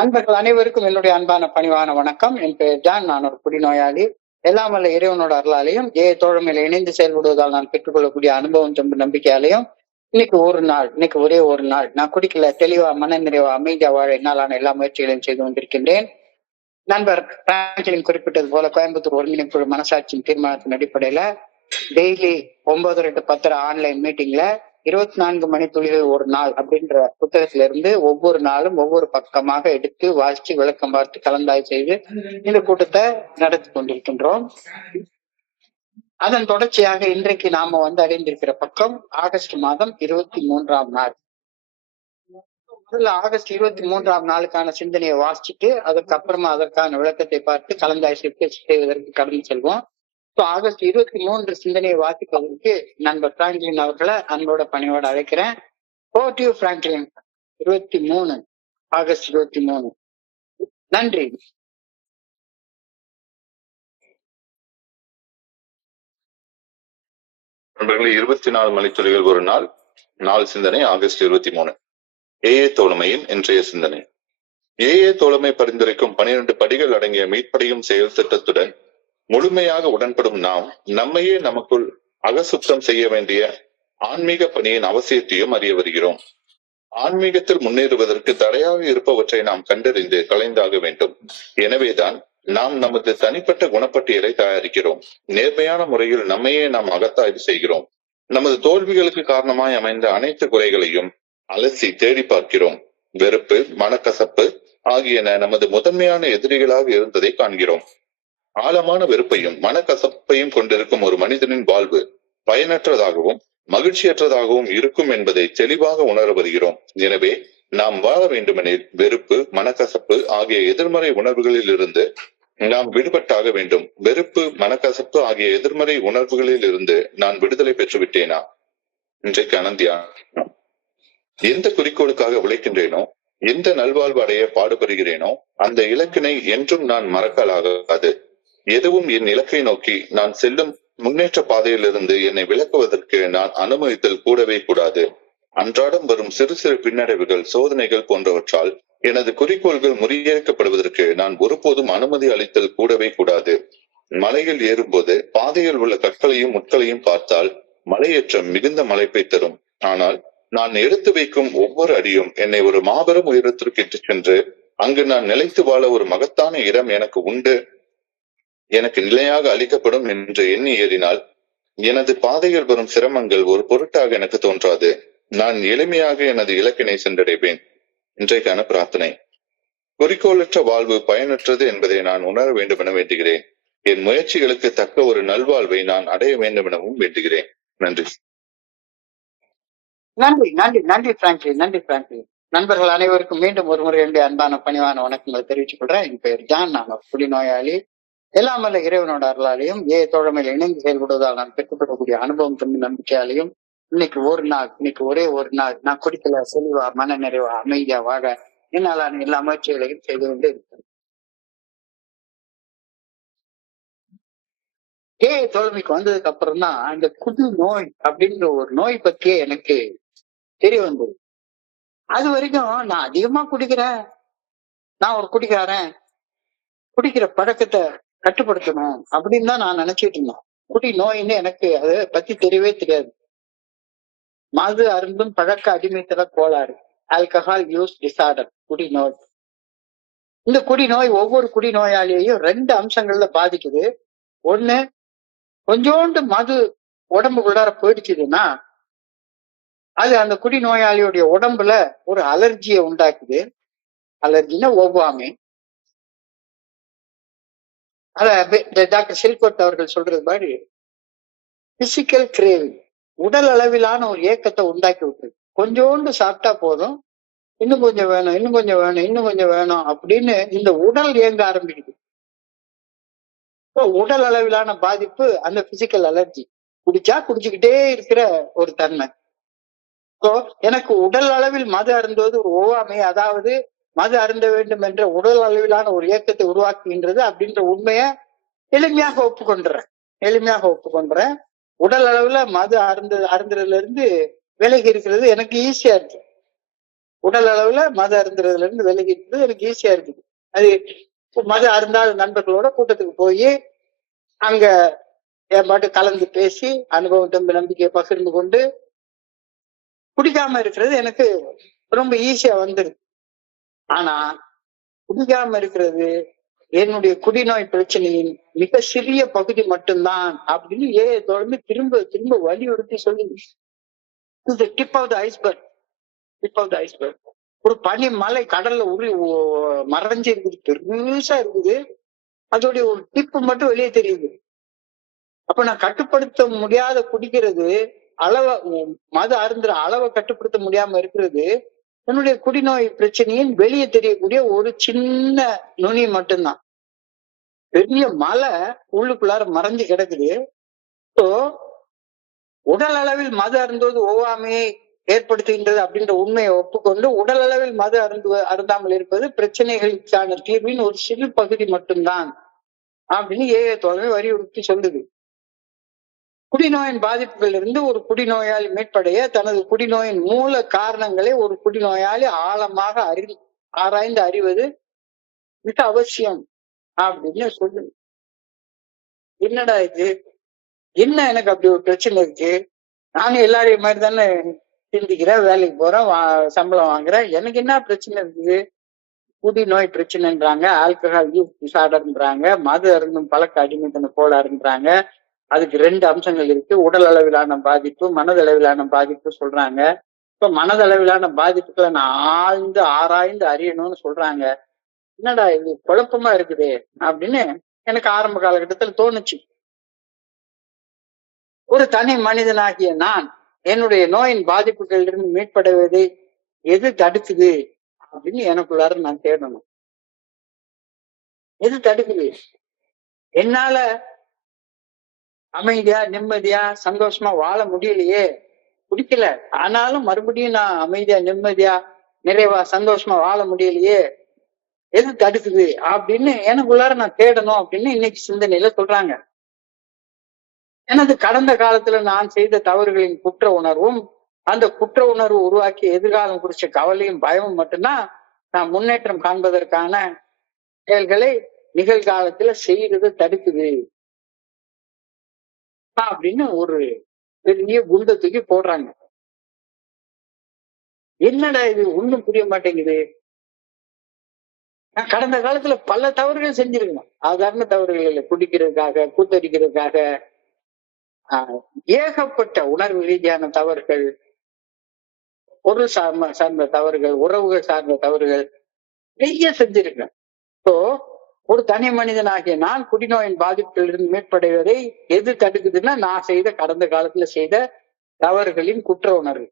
நண்பர்கள் அனைவருக்கும் என்னுடைய அன்பான பணிவான வணக்கம். என் பெயர் ஜான். நான் ஒரு குடிநோயாளி. எல்லாம் வல்ல இறைவனோட அருளாலையும் தோழமையில இணைந்து செயல்படுவதால் நான் பெற்றுக்கொள்ளக்கூடிய அனுபவம் சொம்பு நம்பிக்கையாலையும் இன்னைக்கு ஒரே ஒரு நாள் நான் குடிக்கல, தெளிவா மன நிறைவா அமைதியா வாழ என்னாலான எல்லா முயற்சிகளையும் செய்து கொண்டிருக்கின்றேன். நண்பர் பிராங்கிலின் குறிப்பிட்டது போல கோயம்புத்தூர் ஒருங்கிணைப்பு மனசாட்சியின் தீர்மானத்தின் அடிப்படையில டெய்லி 9 to 10 ஆன்லைன் மீட்டிங்ல 24 மணி துளிகள் ஒரு நாள் அப்படின்ற புத்தகத்தில இருந்து ஒவ்வொரு நாளும் ஒவ்வொரு பக்கமாக எடுத்து வாசிச்சு விளக்கம் பார்த்து கலந்தாய்வு செய்து இந்த கூட்டத்தை நடத்தி கொண்டிருக்கின்றோம். அதன் தொடர்ச்சியாக இன்றைக்கு நாம அடைந்திருக்கிற பக்கம் ஆகஸ்ட் மாதம் 23ஆம் நாள். முதல்ல ஆகஸ்ட் 23ஆம் நாளுக்கான சிந்தனையை வாசிச்சுட்டு அதுக்கப்புறமா அதற்கான விளக்கத்தை பார்த்து கலந்தாய்வு செய்வதற்கு கடந்து செல்வோம். ஆகஸ்ட் 23 சிந்தனையை வாசிப்பதற்கு நண்பர் பிராங்க்லின் அவர்களை அன்போட பணியோட அழைக்கிறேன். Franklin 23 August 23. நன்றி. நண்பர்களே, 24 மணித்துளிகள் ஒரு நாள். நாள் சிந்தனை ஆகஸ்ட் 23. ஏஏ தோழமையின் இன்றைய சிந்தனை. ஏஏ தோழமை பரிந்துரைக்கும் 12 படிகள் அடங்கிய மீட்படையும் செயல் திட்டத்துடன் முழுமையாக உடன்படும் நாம் நம்மையே நமக்குள் அகசுத்தம் செய்ய வேண்டிய ஆன்மீக பணியின் அவசியத்தையும் அறிய வருகிறோம். ஆன்மீகத்தில் முன்னேறுவதற்கு தடையாக இருப்பவற்றை நாம் கண்டறிந்து களைந்தாக வேண்டும். எனவேதான் நாம் நமது தனிப்பட்ட குணப்பட்டியலை தயாரிக்கிறோம். நேர்மையான முறையில் நம்மையே நாம் அகத்தாய்வு செய்கிறோம். நமது தோல்விகளுக்கு காரணமாய் அமைந்த அனைத்து குறைகளையும் அலசி தேடி பார்க்கிறோம். வெறுப்பு, மனக்கசப்பு ஆகியன நமது முதன்மையான எதிரிகளாக இருந்ததை காண்கிறோம். ஆழமான வெறுப்பையும் மனக்கசப்பையும் கொண்டிருக்கும் ஒரு மனிதனின் வாழ்வு பயனற்றதாகவும் மகிழ்ச்சியற்றதாகவும் இருக்கும் என்பதை தெளிவாக உணர வருகிறோம். எனவே நாம் வாழ வேண்டுமெனில் வெறுப்பு, மனக்கசப்பு ஆகிய எதிர்மறை உணர்வுகளில் இருந்து நாம் விடுபட்டாக வேண்டும். வெறுப்பு, மனக்கசப்பு ஆகிய எதிர்மறை உணர்வுகளில் இருந்து நான் விடுதலை பெற்றுவிட்டேனா? இன்றைக்கான தியானம். எந்த குறிக்கோளுக்காக உழைக்கின்றேனோ, எந்த நல்வாழ்வு அடைய பாடுபடுகிறேனோ அந்த இலக்கினை என்றும் நான் மறக்கலாகாது. எதுவும் என் இலக்கை நோக்கி நான் செல்லும் முன்னேற்ற பாதையிலிருந்து என்னை விலக்குவதற்கு நான் அனுமதித்தல் கூடவே கூடாது. அன்றாடம் வரும் சிறு சிறு பின்னடைவுகள், சோதனைகள் போன்றவற்றால் எனது குறிக்கோள்கள் முறியடிக்கப்படுவதற்கு நான் ஒருபோதும் அனுமதி அளித்தல் கூடவே கூடாது. மலையில் ஏறும்போது பாதையில் உள்ள கற்களையும் முட்களையும் பார்த்தால் மலையேற்றம் மிகுந்த மலைப்பை தரும். ஆனால் நான் எடுத்து வைக்கும் ஒவ்வொரு அடியும் என்னை ஒரு மாபெரும் உயரத்திற்கு இட்டுச் சென்று அங்கு நான் நிலைத்து வாழ ஒரு மகத்தான இடம் எனக்கு உண்டு, எனக்கு நிலையாக அளிக்கப்படும் என்று எண்ணி ஏறினால் எனது பாதையில் வரும் சிரமங்கள் ஒரு பொருட்டாக எனக்கு தோன்றாது. நான் எளிமையாக எனது இலக்கினை சென்றடைவேன். இன்றைக்கான பிரார்த்தனை. குறிக்கோளற்ற வாழ்வு பயனற்றது என்பதை நான் உணர வேண்டும் என வேண்டுகிறேன். என் முயற்சிகளுக்கு தக்க ஒரு நல்வாழ்வை நான் அடைய வேண்டும் எனவும் வேண்டுகிறேன். நன்றி. நன்றி நன்றி நன்றி பிராங்க்லின். நன்றி பிராங்க்லின். நண்பர்கள் அனைவருக்கும் மீண்டும் ஒரு முறை என்னுடைய அன்பான பணிவான வணக்கங்களை தெரிவித்துக் கொள்றேன். என் பெயர் ஜான். நான் ஒரு குடிநோயாளி. எல்லாம் வல்ல இறைவனோட அருளாலையும் தோழமையில் இணைந்து செயல்படுவதால் நான் பெற்றுக்கொள்ளக்கூடிய அனுபவம் தம்பி நம்பிக்கையாலையும் இன்னைக்கு ஒரே ஒரு நாள் நான் குடிக்கல, செல்வா மன நிறைவா அமைதியா வாழ என்னாலான எல்லா முயற்சிகளையும் செய்து கொண்டு இருக்கிறேன். தோழமைக்கு வந்ததுக்கு அப்புறம் தான் இந்த குடி நோய் அப்படின்ற ஒரு நோய் பத்தியே எனக்கு தெரிய வந்தது. அது வரைக்கும் நான் அதிகமா குடிக்கிறேன், நான் ஒரு குடிக்காரன், குடிக்கிற பழக்கத்தை கட்டுப்படுத்தணும் அப்படின்னு தான் நான் நினைச்சிட்டு இருந்தேன். குடி நோயின்னு எனக்கு அதை பத்தி தெரியவே தெரியாது. மது அருந்தும் பழக்க அடிமைத்தல கோளாறு, ஆல்கஹால் யூஸ் டிசார்டர், குடி நோய். இந்த குடி நோய் ஒவ்வொரு குடி நோயாளியையும் 2 அம்சங்கள்ல பாதிக்குது. ஒண்ணு, கொஞ்சோண்டு மது உடம்புக்குள்ளார போயிடுச்சுதுன்னா அது அந்த குடி நோயாளியுடைய உடம்புல ஒரு அலர்ஜியை உண்டாக்குது. அலர்ஜினா ஒவ்வாமை. டாக்டர் சில்கோட் அவர்கள் சொல்றது மாதிரி பிசிக்கல் கிரேவிங், உடல் அளவிலான ஒரு ஏக்கத்தை உண்டாக்கி விட்டுருக்கு. கொஞ்சோண்டு சாப்பிட்டா போதும், இன்னும் கொஞ்சம் வேணும், இன்னும் கொஞ்சம் வேணும், இன்னும் கொஞ்சம் வேணும் அப்படின்னு இந்த உடல் இயங்க ஆரம்பிக்குது. உடல் அளவிலான பாதிப்பு அந்த பிசிக்கல் அலர்ஜி. குடிச்சுக்கிட்டே இருக்கிற ஒரு தன்மை. எனக்கு உடல் அளவில் மது அருந்துவது ஒரு ஒவ்வாமை, அதாவது மது அருந்த வேண்டும் என்ற உடல் அளவிலான ஒரு இயக்கத்தை உருவாக்குகின்றது அப்படின்ற உண்மையை எளிமையாக ஒப்புக்கொண்டுறேன். உடல் அளவுல மது அருந்துறதுல இருந்து விலகி இருக்கிறது எனக்கு ஈஸியா இருக்கு. உடல் அளவுல மது அருந்துறதுல இருந்து விலகிட்டு எனக்கு ஈஸியா இருக்குது. அது மது அருந்தாத நண்பர்களோட கூட்டத்துக்கு போய் அங்க என் பாட்டு கலந்து பேசி அனுபவம் தம்பி நம்பிக்கையை பகிர்ந்து கொண்டு குடிக்காம இருக்கிறது எனக்கு ரொம்ப ஈஸியா வந்துருது. ஆனா குடிக்காம இருக்கிறது என்னுடைய குடிநோய் பிரச்சனையின் மிக சிறிய பகுதி மட்டும்தான் அப்படின்னு தோழமை திரும்ப திரும்ப வலியுறுத்தி சொல்லுது. Tip of the iceberg, tip of the iceberg. ஒரு பனி மலை கடல்ல மறைஞ்சு இருக்குது, பெருசா இருக்குது. அதோடைய ஒரு டிப்பு மட்டும் வெளியே தெரியுது. அப்ப நான் கட்டுப்படுத்த முடியாத குடிக்கிறது, மது அருந்துற அளவை கட்டுப்படுத்த முடியாம இருக்கிறது என்னுடைய குடிநோய் பிரச்சனையின் வெளியே தெரியக்கூடிய ஒரு சின்ன நுனி மட்டும்தான். பெரிய மலை உள்ளுக்குள்ளார மறைஞ்சு கிடக்குது. ஸோ உடல் அளவில் மது அருந்துவது ஒவ்வாமையை ஏற்படுத்துகின்றது அப்படின்ற உண்மையை ஒப்புக்கொண்டு உடல் அளவில் மது அருந்தாமல் இருப்பது பிரச்சனைகளுக்கான தீர்வின் ஒரு சிறு பகுதி மட்டும்தான் அப்படின்னு தோழமை வலியுறுத்தி சொல்லுது. குடிநோயின் பாதிப்புகள் இருந்து ஒரு குடிநோயாளி மீட்படைய தனது குடிநோயின் மூல காரணங்களை ஒரு குடிநோயாளி ஆழமாக ஆராய்ந்து அறிவது மிக அவசியம் அப்படின்னு சொல்லுது. என்னடா இது, என்ன எனக்கு அப்படி ஒரு பிரச்சனை இருக்கு? நானும் எல்லாரையும் மாதிரி தானே சிந்திக்கிறேன், வேலைக்கு போறேன், சம்பளம் வாங்குறேன். எனக்கு என்ன பிரச்சனை இருக்குது? குடிநோய் பிரச்சனைன்றாங்க, ஆல்கஹால் யூஸ் டிசார்டர்ன்றாங்க, மது அருந்தும் பழக்க அடிமைத்தன கோளாறுன்றாங்க. அதுக்கு 2 அம்சங்கள் இருக்கு, உடல் அளவிலான பாதிப்பு, மனதளவிலான பாதிப்பு சொல்றாங்க. இப்ப மனதளவிலான பாதிப்புகளை நான் ஆழ்ந்து ஆராய்ந்து அறியணும்னு சொல்றாங்க. என்னடா இது குழப்பமா இருக்குது அப்படின்னு எனக்கு ஆரம்ப காலகட்டத்தில் தோணுச்சு. ஒரு தனி மனிதனாகிய நான் என்னுடைய நோயின் பாதிப்புகளில் இருந்து மீட்படுவதை எது தடுக்குது அப்படின்னு எனக்குள்ளார நான் தேடணும். எது தடுக்குது? என்னால அமைதியா நிம்மதியா சந்தோஷமா வாழ முடியலையே, பிடிக்கல, ஆனாலும் மறுபடியும் நான் அமைதியா நிம்மதியா நிறைவா சந்தோஷமா வாழ முடியலையே, எது தடுக்குது அப்படின்னு எனக்குள்ளார நான் தேடணும் அப்படின்னு இன்னைக்கு சிந்தனையில சொல்றாங்க. எனது கடந்த காலத்துல நான் செய்த தவறுகளின் குற்ற உணர்வும் அந்த குற்ற உணர்வு உருவாக்கிய எதிர்காலம் குறிச்ச கவலையும் பயமும் மட்டும்தான் நான் முன்னேற்றம் காண்பதற்கான செயல்களை நிகழ்காலத்துல செய்யறது தடுக்குது அப்படின்னு ஒரு பெரிய குண்டை தூக்கி போடுறாங்க. என்னடா இது, ஒண்ணும் புரிய மாட்டேங்குது. நான் கடந்த காலத்துல பல தவறுகள் செஞ்சிருக்கணும். சாதாரண தவறுகள் இல்லை, குடிக்கிறதுக்காக, கூத்தடிக்கிறதுக்காக, ஏகப்பட்ட உணர்வு ரீதியான தவறுகள், பொருள் சார்ந்த தவறுகள், உறவுகள் சார்ந்த தவறுகள் நிறைய செஞ்சிருக்கேன். இப்போ ஒரு தனி மனிதனாகிய நான் குடிநோயின் பாதிப்பிலிருந்து மீட்படைவதை எது தடுக்குதுன்னா நான் செய்த கடந்த காலத்துல செய்த தவறுகளின் குற்ற உணர்வு.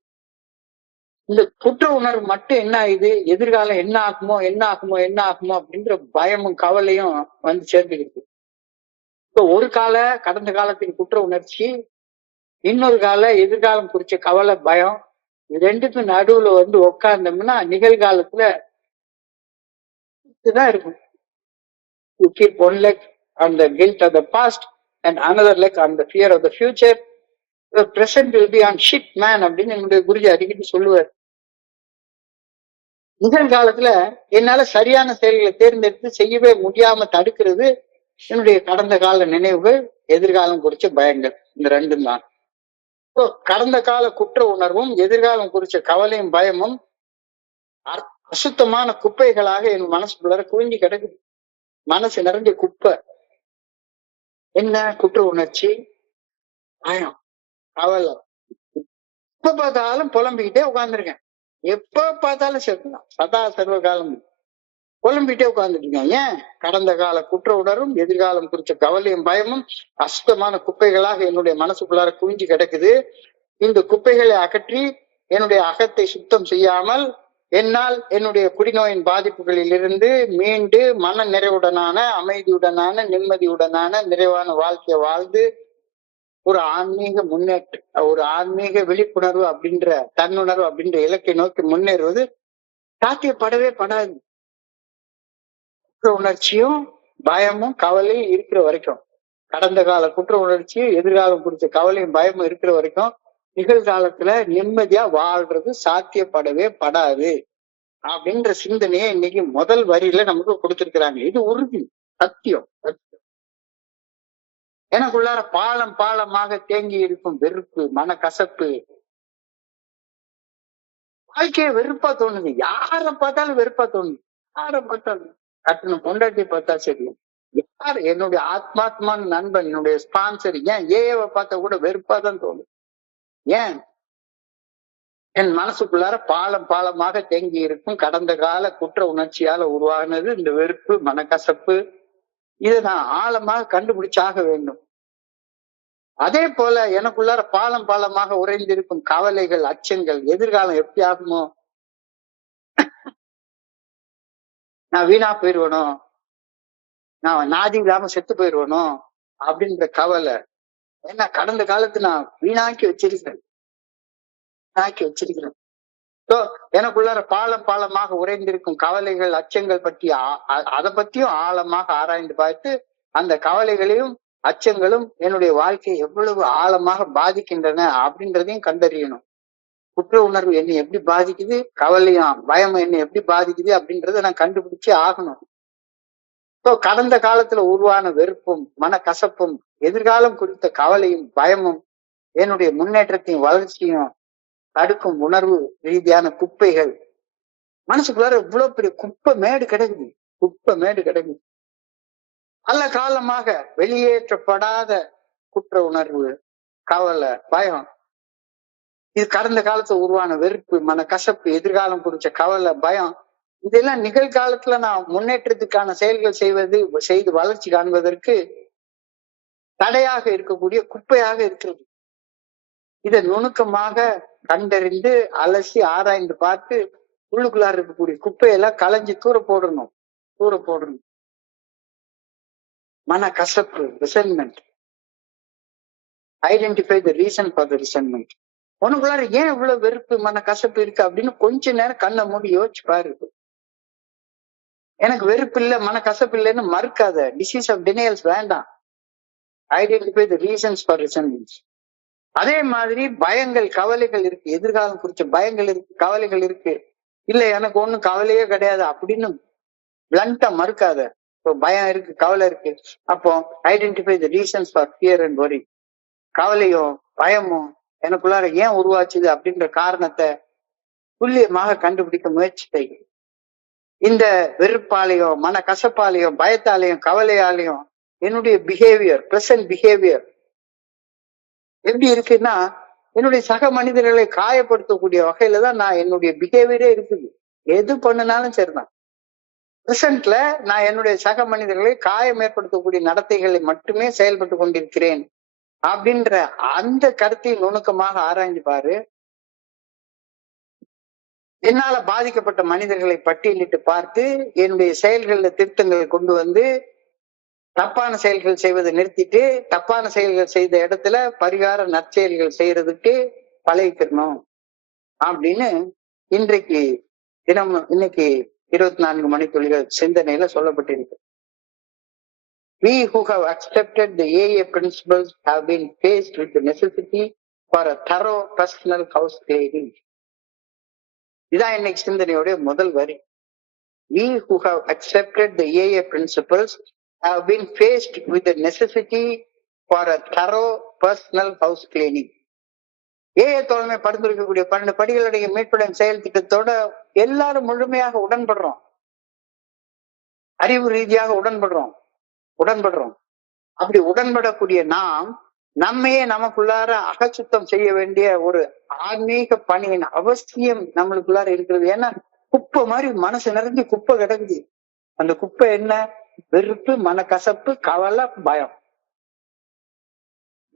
இந்த குற்ற உணர்வு மட்டும் என்ன ஆகுது, எதிர்காலம் என்ன ஆகுமோ என்ன ஆகுமோ என்ன ஆகுமோ அப்படின்ற பயமும் கவலையும் வந்து சேர்ந்துக்கிட்டு. இப்போ ஒரு கால கடந்த காலத்தின் குற்ற உணர்ச்சி, இன்னொரு கால எதிர்காலம் குறிச்ச கவலை பயம், இது ரெண்டுக்கும் நடுவுல வந்து உட்கார்ந்தோம்னா நிகழ்காலத்துல இதுதான் இருக்கும். You keep one leg on the guilt of the past and another leg on the fear of the future. The present will be on shit man அப்படின்னு என்னுடைய குருஜி அடிக்கடி சொல்லுவார். நிகழ்காலத்துல என்னால சரியான செயல்களை தேர்ந்தெடுத்து செய்யவே முடியாம தடுக்கிறது என்னுடைய கடந்த கால நினைவுகள், எதிர்காலம் குறிச்ச பயங்கள். இந்த ரெண்டும் தான். கடந்த கால குற்ற உணர்வும் எதிர்காலம் குறிச்ச கவலையும் பயமும் அசுத்தமான குப்பைகளாக என் மனசுக்குள்ளார குவிஞ்சு கிடக்குது. மனசு நிறைஞ்ச குப்பை. என்ன? குற்ற உணர்ச்சி, பயம், கவலை. எப்ப பார்த்தாலும் புலம்பிக்கிட்டே உட்கார்ந்துருக்கேன். எப்ப பார்த்தாலும் சேர்த்துதான், சதா சர்வ காலம் புலம்பிட்டே உட்கார்ந்துட்டு இருக்கேன். ஏன்? கடந்த கால குற்ற உணர்வும் எதிர்காலம் குறிச்ச கவலையும் பயமும் அசுத்தமான குப்பைகளாக என்னுடைய மனசுக்குள்ளார குவிஞ்சு கிடக்குது. இந்த குப்பைகளை அகற்றி என்னுடைய அகத்தை சுத்தம் செய்யாமல் என்னால் என்னுடைய குடிநோயின் பாதிப்புகளில் இருந்து மீண்டு மன நிறைவுடனான, அமைதியுடனான, நிம்மதியுடனான, நிறைவான வாழ்க்கையை வாழ்ந்து ஒரு ஆன்மீக முன்னேற்ற, ஒரு ஆன்மீக விழிப்புணர்வு அப்படின்ற, தன்னுணர்வு அப்படின்ற இலக்கை நோக்கி முன்னேறுவது சாத்தியப்படவே படாது. குற்ற உணர்ச்சியும் பயமும் கவலையும் இருக்கிற வரைக்கும், கடந்த கால குற்ற உணர்ச்சியும் எதிர்காலம் குறித்த கவலையும் பயமும் இருக்கிற வரைக்கும் நிகழ்காலத்துல நிம்மதியா வாழ்றது சாத்தியப்படவே படாது. அப்படின்ற சிந்தனையை இன்னைக்கு முதல் வரியில நமக்கு கொடுத்திருக்கிறாங்க. இது உறுதி, சத்தியம். எனக்குள்ளார பாலம் பாலமாக தேங்கி இருக்கும் வெறுப்பு, மனக்கசப்பு, வாழ்க்கைய வெறுப்பா தோணுது. யார பார்த்தாலும் வெறுப்பா தோணுது. யார பார்த்தாலும் கட்டணம் பொண்டாட்டி பார்த்தா சரி, யார் என்னுடைய ஆத்மாத்மான நண்பன், என்னுடைய ஸ்பான்சர், ஏன் ஏவை பார்த்தா கூட வெறுப்பா தான் தோணுது. ஏன்? என் மனசுக்குள்ளார பாலம் பாலமாக தேங்கி இருக்கும் கடந்த கால குற்ற உணர்ச்சியால உருவாகினது இந்த வெறுப்பு, மனக்கசப்பு. இதை நான் ஆழமாக கண்டுபிடிச்சாக வேண்டும். அதே போல எனக்குள்ளார பாலம் பாலமாக உறைந்திருக்கும் கவலைகள், அச்சங்கள், எதிர்காலம் எப்படி ஆகுமோ, நான் வீணா போயிடுவனோ, நான் நாதி இல்லாம செத்து போயிடுவனோ அப்படின்ற கவலை. ஏன்னா கடந்த காலத்து நான் வீணாக்கி வச்சிருக்கிறேன். எனக்குள்ளார பாலம் பாலமாக உறைந்திருக்கும் கவலைகள், அச்சங்கள் பற்றி அதை பத்தியும் ஆழமாக ஆராய்ந்து பார்த்து அந்த கவலைகளையும் அச்சங்களும் என்னுடைய வாழ்க்கையை எவ்வளவு ஆழமாக பாதிக்கின்றன அப்படின்றதையும் கண்டறியணும். குற்ற உணர்வு என்னை எப்படி பாதிக்குது, கவலையும் பயம் என்னை எப்படி பாதிக்குது அப்படின்றத நான் கண்டுபிடிச்சே ஆகணும். கடந்த காலத்துல உருவான வெறுப்பும் மனக்கசப்பும் எதிர்காலம் குறித்த கவலையும் பயமும் என்னுடைய முன்னேற்றத்தையும் வளர்ச்சியும் தடுக்கும் உணர்வு ரீதியான குப்பைகள். மனசுக்குள்ளார இவ்வளவு பெரிய குப்பை மேடு கிடக்குது, குப்பை மேடு கிடக்குது. பல காலமாக வெளியேற்றப்படாத குற்ற உணர்வு, கவலை, பயம். இது கடந்த காலத்துல உருவான வெறுப்பு, மனக்கசப்பு, எதிர்காலம் குறிச்ச கவலை, பயம். இதெல்லாம் நிகழ்காலத்துல நான் முன்னேற்றத்துக்கான செயல்கள் செய்து வளர்ச்சி காண்பதற்கு தடையாக இருக்கக்கூடிய குப்பையாக இருக்கிறது. இதை நுணுக்கமாக கண்டறிந்து அலசி ஆராய்ந்து பார்த்து உள்ளுக்குள்ளார இருக்கக்கூடிய குப்பையெல்லாம் களைஞ்சி தூர போடணும். மனக்கசப்பு, resentment. Identify the reason for the resentment. உனக்குள்ளார ஏன் இவ்வளவு வெறுப்பு, மனக்கசப்பு இருக்கு அப்படின்னு கொஞ்ச நேரம் கண்ணை மூடி யோசிச்சு பாரு. எனக்கு வெறுப்பு இல்லை, மனக்கசப்பு இல்லைன்னு மறுக்காத. டிசீஸ் ஆஃப் டினையல்ஸ் வேண்டாம். Identify the reasons for resentments. அதே மாதிரி பயங்கள், கவலைகள் இருக்கு, எதிர்காலம் குறிச்ச பயங்கள் இருக்கு, கவலைகள் இருக்கு. இல்ல எனக்கு ஒண்ணும் கவலையே கிடையாது அப்படின்னு பிளண்டா மறுக்காத. இப்போ பயம் இருக்கு, கவலை இருக்கு, அப்போ identify the reasons for fear and worry. கவலையும் பயமும் எனக்குள்ளார ஏன் உருவாச்சுது அப்படின்ற காரணத்தை துல்லியமாக கண்டுபிடிக்க முயற்சி செய்யும். இந்த வெறுப்பாலையும் மனக்கசப்பாலையும் பயத்தாலையும் கவலையாலையும் என்னுடைய பிஹேவியர், பிரசன்ட் பிஹேவியர் எப்படி இருக்குன்னா, என்னுடைய சக மனிதர்களை காயப்படுத்தக்கூடிய வகையில தான் நான் என்னுடைய பிஹேவியரே இருக்குது. எது பண்ணினாலும் சரிதான். பிரசன்ட்ல நான் என்னுடைய சக மனிதர்களை காயம் ஏற்படுத்தக்கூடிய நடத்தைகளை மட்டுமே செயல்பட்டு கொண்டிருக்கிறேன் அப்படின்ற அந்த கருத்தை நுணுக்கமாக ஆராய்ந்து பாரு. என்னால பாதிக்கப்பட்ட மனிதர்களை பட்டியலிட்டு பார்த்து என்னுடைய செயல்கள்ல திருத்தங்களை கொண்டு வந்து தப்பான செயல்கள் செய்வதை நிறுத்திட்டு தப்பான செயல்கள் செய்த இடத்துல பரிகார நற்செயல்கள் செய்யறதுக்கு பழகிக்கணும் அப்படின்னு இன்னைக்கு 24 மணித்துளிகள் சிந்தனையில சொல்லப்பட்டிருக்கு. We who have accepted the AA principles have been faced with the necessity for a thorough personal house cleaning. இதான் இன்னைக்கு சிந்தனையோட முதல் வரி. We who have accepted the AA principles have been faced with the necessity for a thorough personal house cleaning. AA தோழமை பரிந்துரைக்கக்கூடிய 12 படிகளுடைய மீட்புடன் செயல் திட்டத்தோட எல்லாரும் முழுமையாக உடன்படுறோம், அறிவு ரீதியாக உடன்படுறோம். அப்படி உடன்படக்கூடிய நாம் நம்மையே நமக்குள்ளார அகச்சுத்தம் செய்ய வேண்டிய ஒரு ஆன்மீக பணியின் அவசியம் நம்மளுக்குள்ளார இருக்கிறது. ஏன்னா குப்பை மாதிரி மனசு நிறைஞ்சு குப்பை கிடக்குது. அந்த குப்பை என்ன? வெறுப்பு, மனக்கசப்பு, கவலை, பயம்.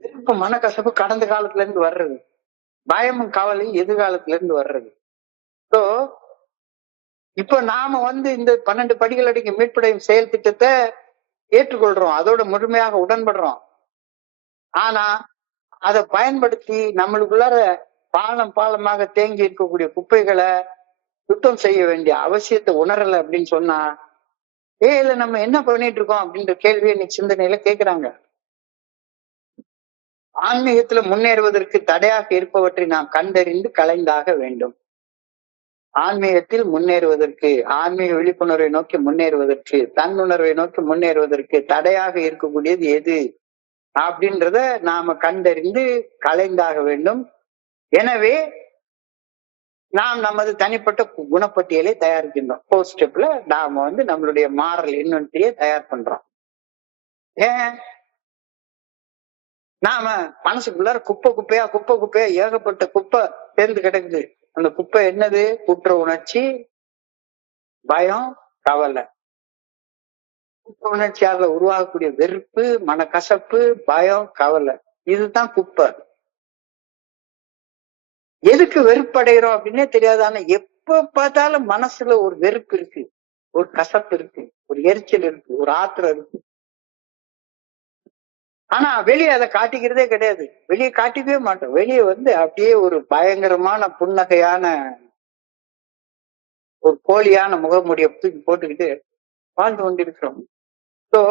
வெறுப்பு, மனக்கசப்பு கடந்த காலத்துல இருந்து வர்றது, பயமும் கவலையும் எதிர்காலத்துல இருந்து வர்றது. சோ இப்ப நாம இந்த 12 படிகள் அடங்கிய மீட்படையும் செயல் திட்டத்தை ஏற்றுக்கொள்றோம், அதோட முழுமையாக உடன்படுறோம். ஆனா அதை பயன்படுத்தி நம்மளுக்குள்ளார பாலம் பாலமாக தேங்கி இருக்கக்கூடிய குப்பைகளை சுத்தம் செய்ய வேண்டிய அவசியத்தை உணரல அப்படின்னு சொன்னா, இல்ல நம்ம என்ன பண்ணிட்டு இருக்கோம் அப்படின்ற கேள்வி இன்னைக்கு சிந்தனையில கேட்கிறாங்க. ஆன்மீகத்துல முன்னேறுவதற்கு தடையாக இருப்பவற்றை நாம் கண்டறிந்து களைந்தாக வேண்டும். ஆன்மீகத்தில் முன்னேறுவதற்கு, ஆன்மீக விழிப்புணர்வை நோக்கி முன்னேறுவதற்கு, தன்னுணர்வை நோக்கி முன்னேறுவதற்கு தடையாக இருக்கக்கூடியது எது அப்படின்றத நாம கண்டறிந்து கலைந்தாக வேண்டும். எனவே நாம் நமது தனிப்பட்ட குணப்பட்டியலை தயாரிக்கின்றோம். ஃபோர்த் ஸ்டெப்ல நாம நம்மளுடைய மாரல் இன்வென்டரியை தயார் பண்றோம். ஏன் நாம மனசுக்குள்ளார குப்பை குப்பையா ஏகப்பட்ட குப்பை சேர்ந்து கிடக்குது. அந்த குப்பை என்னது? குற்ற உணர்ச்சி, பயம், கவலை. குற்ற உணர்ச்சியால உருவாகக்கூடிய வெறுப்பு, மனக்கசப்பு, பயம், கவலை, இதுதான் குப்பை. எதுக்கு வெறுப்படைகிறோம் அப்படின்னே தெரியாது. ஆனா எப்ப பார்த்தாலும் மனசுல ஒரு வெறுப்பு இருக்கு, ஒரு கசப்பு இருக்கு, ஒரு எரிச்சல் இருக்கு, ஒரு ஆத்திரம் இருக்கு. ஆனா வெளியே அதை காட்டிக்கிறதே கிடையாது. வெளியே காட்டிக்கவே மாட்டோம். வெளியே அப்படியே ஒரு பயங்கரமான புன்னகையான ஒரு போலியான முகமுடிய தூக்கி போட்டுக்கிட்டு வாழ்ந்து கொண்டிருக்கிறோம். சோ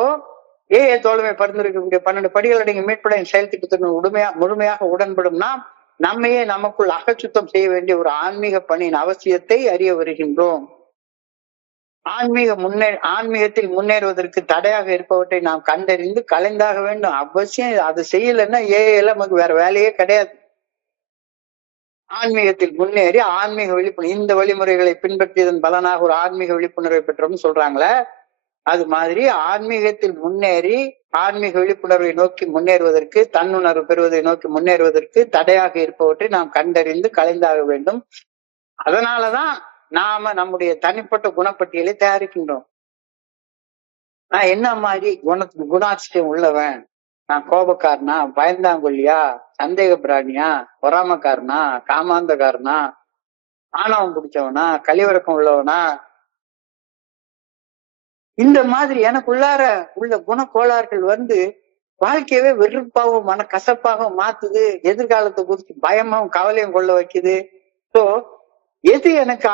ஏஏ தோழமை பரிந்துரைக்கக்கூடிய 12 படிகள் அடங்கிய மீட்படையின் செயல் திட்டத்தின் முழுமையாக உடன்படும் நாம் நம்மையே நமக்குள் அகச்சுத்தம் செய்ய வேண்டிய ஒரு ஆன்மீக பணியின் அவசியத்தை அறிய வருகின்றோம். ஆன்மீகத்தில் முன்னேறுவதற்கு தடையாக இருப்பவற்றை நாம் கண்டறிந்து கலைந்தாக வேண்டும். அவசியம் அதை செய்யலைன்னா ஏஎல்லாம் நமக்கு வேற வேலையே கிடையாது. ஆன்மீகத்தில் முன்னேறி ஆன்மீக விழிப்புணர்வு, இந்த வழிமுறைகளை பின்பற்றியதன் பலனாக ஒரு ஆன்மீக விழிப்புணர்வை பெற்றோம்னு சொல்றாங்களே, அது மாதிரி ஆன்மீகத்தில் முன்னேறி ஆன்மீக விழிப்புணர்வை நோக்கி முன்னேறுவதற்கு, தன்னுணர்வு பெறுவதை நோக்கி முன்னேறுவதற்கு தடையாக இருப்பவற்றை நாம் கண்டறிந்து கலைந்தாக வேண்டும். அதனாலதான் நாம நம்முடைய தனிப்பட்ட குணப்பட்டியலை தயாரிக்கின்றோம். நான் என்ன மாதிரி குணாதிசயம் உள்ளவன்? நான் கோபக்காரனா, பயந்தாங்கொல்லியா, சந்தேக பிராணியா, பொறாமக்காரனா, காமாந்தக்காரனா, ஆணவம் பிடிச்சவனா, கலிவரக்கம் உள்ளவனா? இந்த மாதிரி எனக்குள்ளார உள்ள குணக்கோளாறுகள் வாழ்க்கையவே வெறுப்பாகவும் மன கசப்பாகவும் மாத்துது. எதிர்காலத்தை குறித்து பயமும் கவலையும் கொள்ள வைக்குது. சோ எது எனக்கு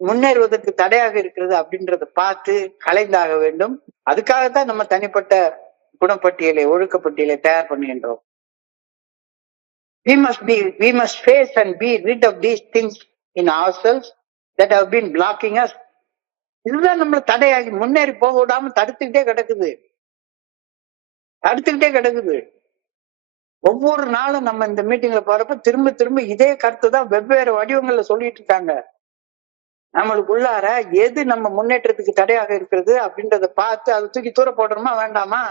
முன்னேறுவதற்கு தடையாக இருக்கிறது அப்படின்றத பார்த்து கலைந்தாக வேண்டும். அதுக்காகத்தான் நம்ம தனிப்பட்ட குணப்பட்டியலை, ஒழுக்கப்பட்டியலை தயார் பண்ணுகின்றோம். We must face and be rid of these things in ourselves that have been blocking us. இதுதான் நம்மள தடையாகி முன்னேறி போக விடாம தடுத்துக்கிட்டே கிடக்குது. ஒவ்வொரு நாளும் நம்ம இந்த மீட்டிங்ல போறப்ப திரும்ப திரும்ப இதே கருத்து தான் வெவ்வேறு வடிவங்கள்ல சொல்லிட்டு இருக்காங்க. நம்மளுக்குள்ளார எது நம்ம முன்னேற்றத்துக்கு தடையாக இருக்கிறது அப்படின்றத பார்த்து அதை தூக்கி தூர போடுறோமா வேண்டாமா?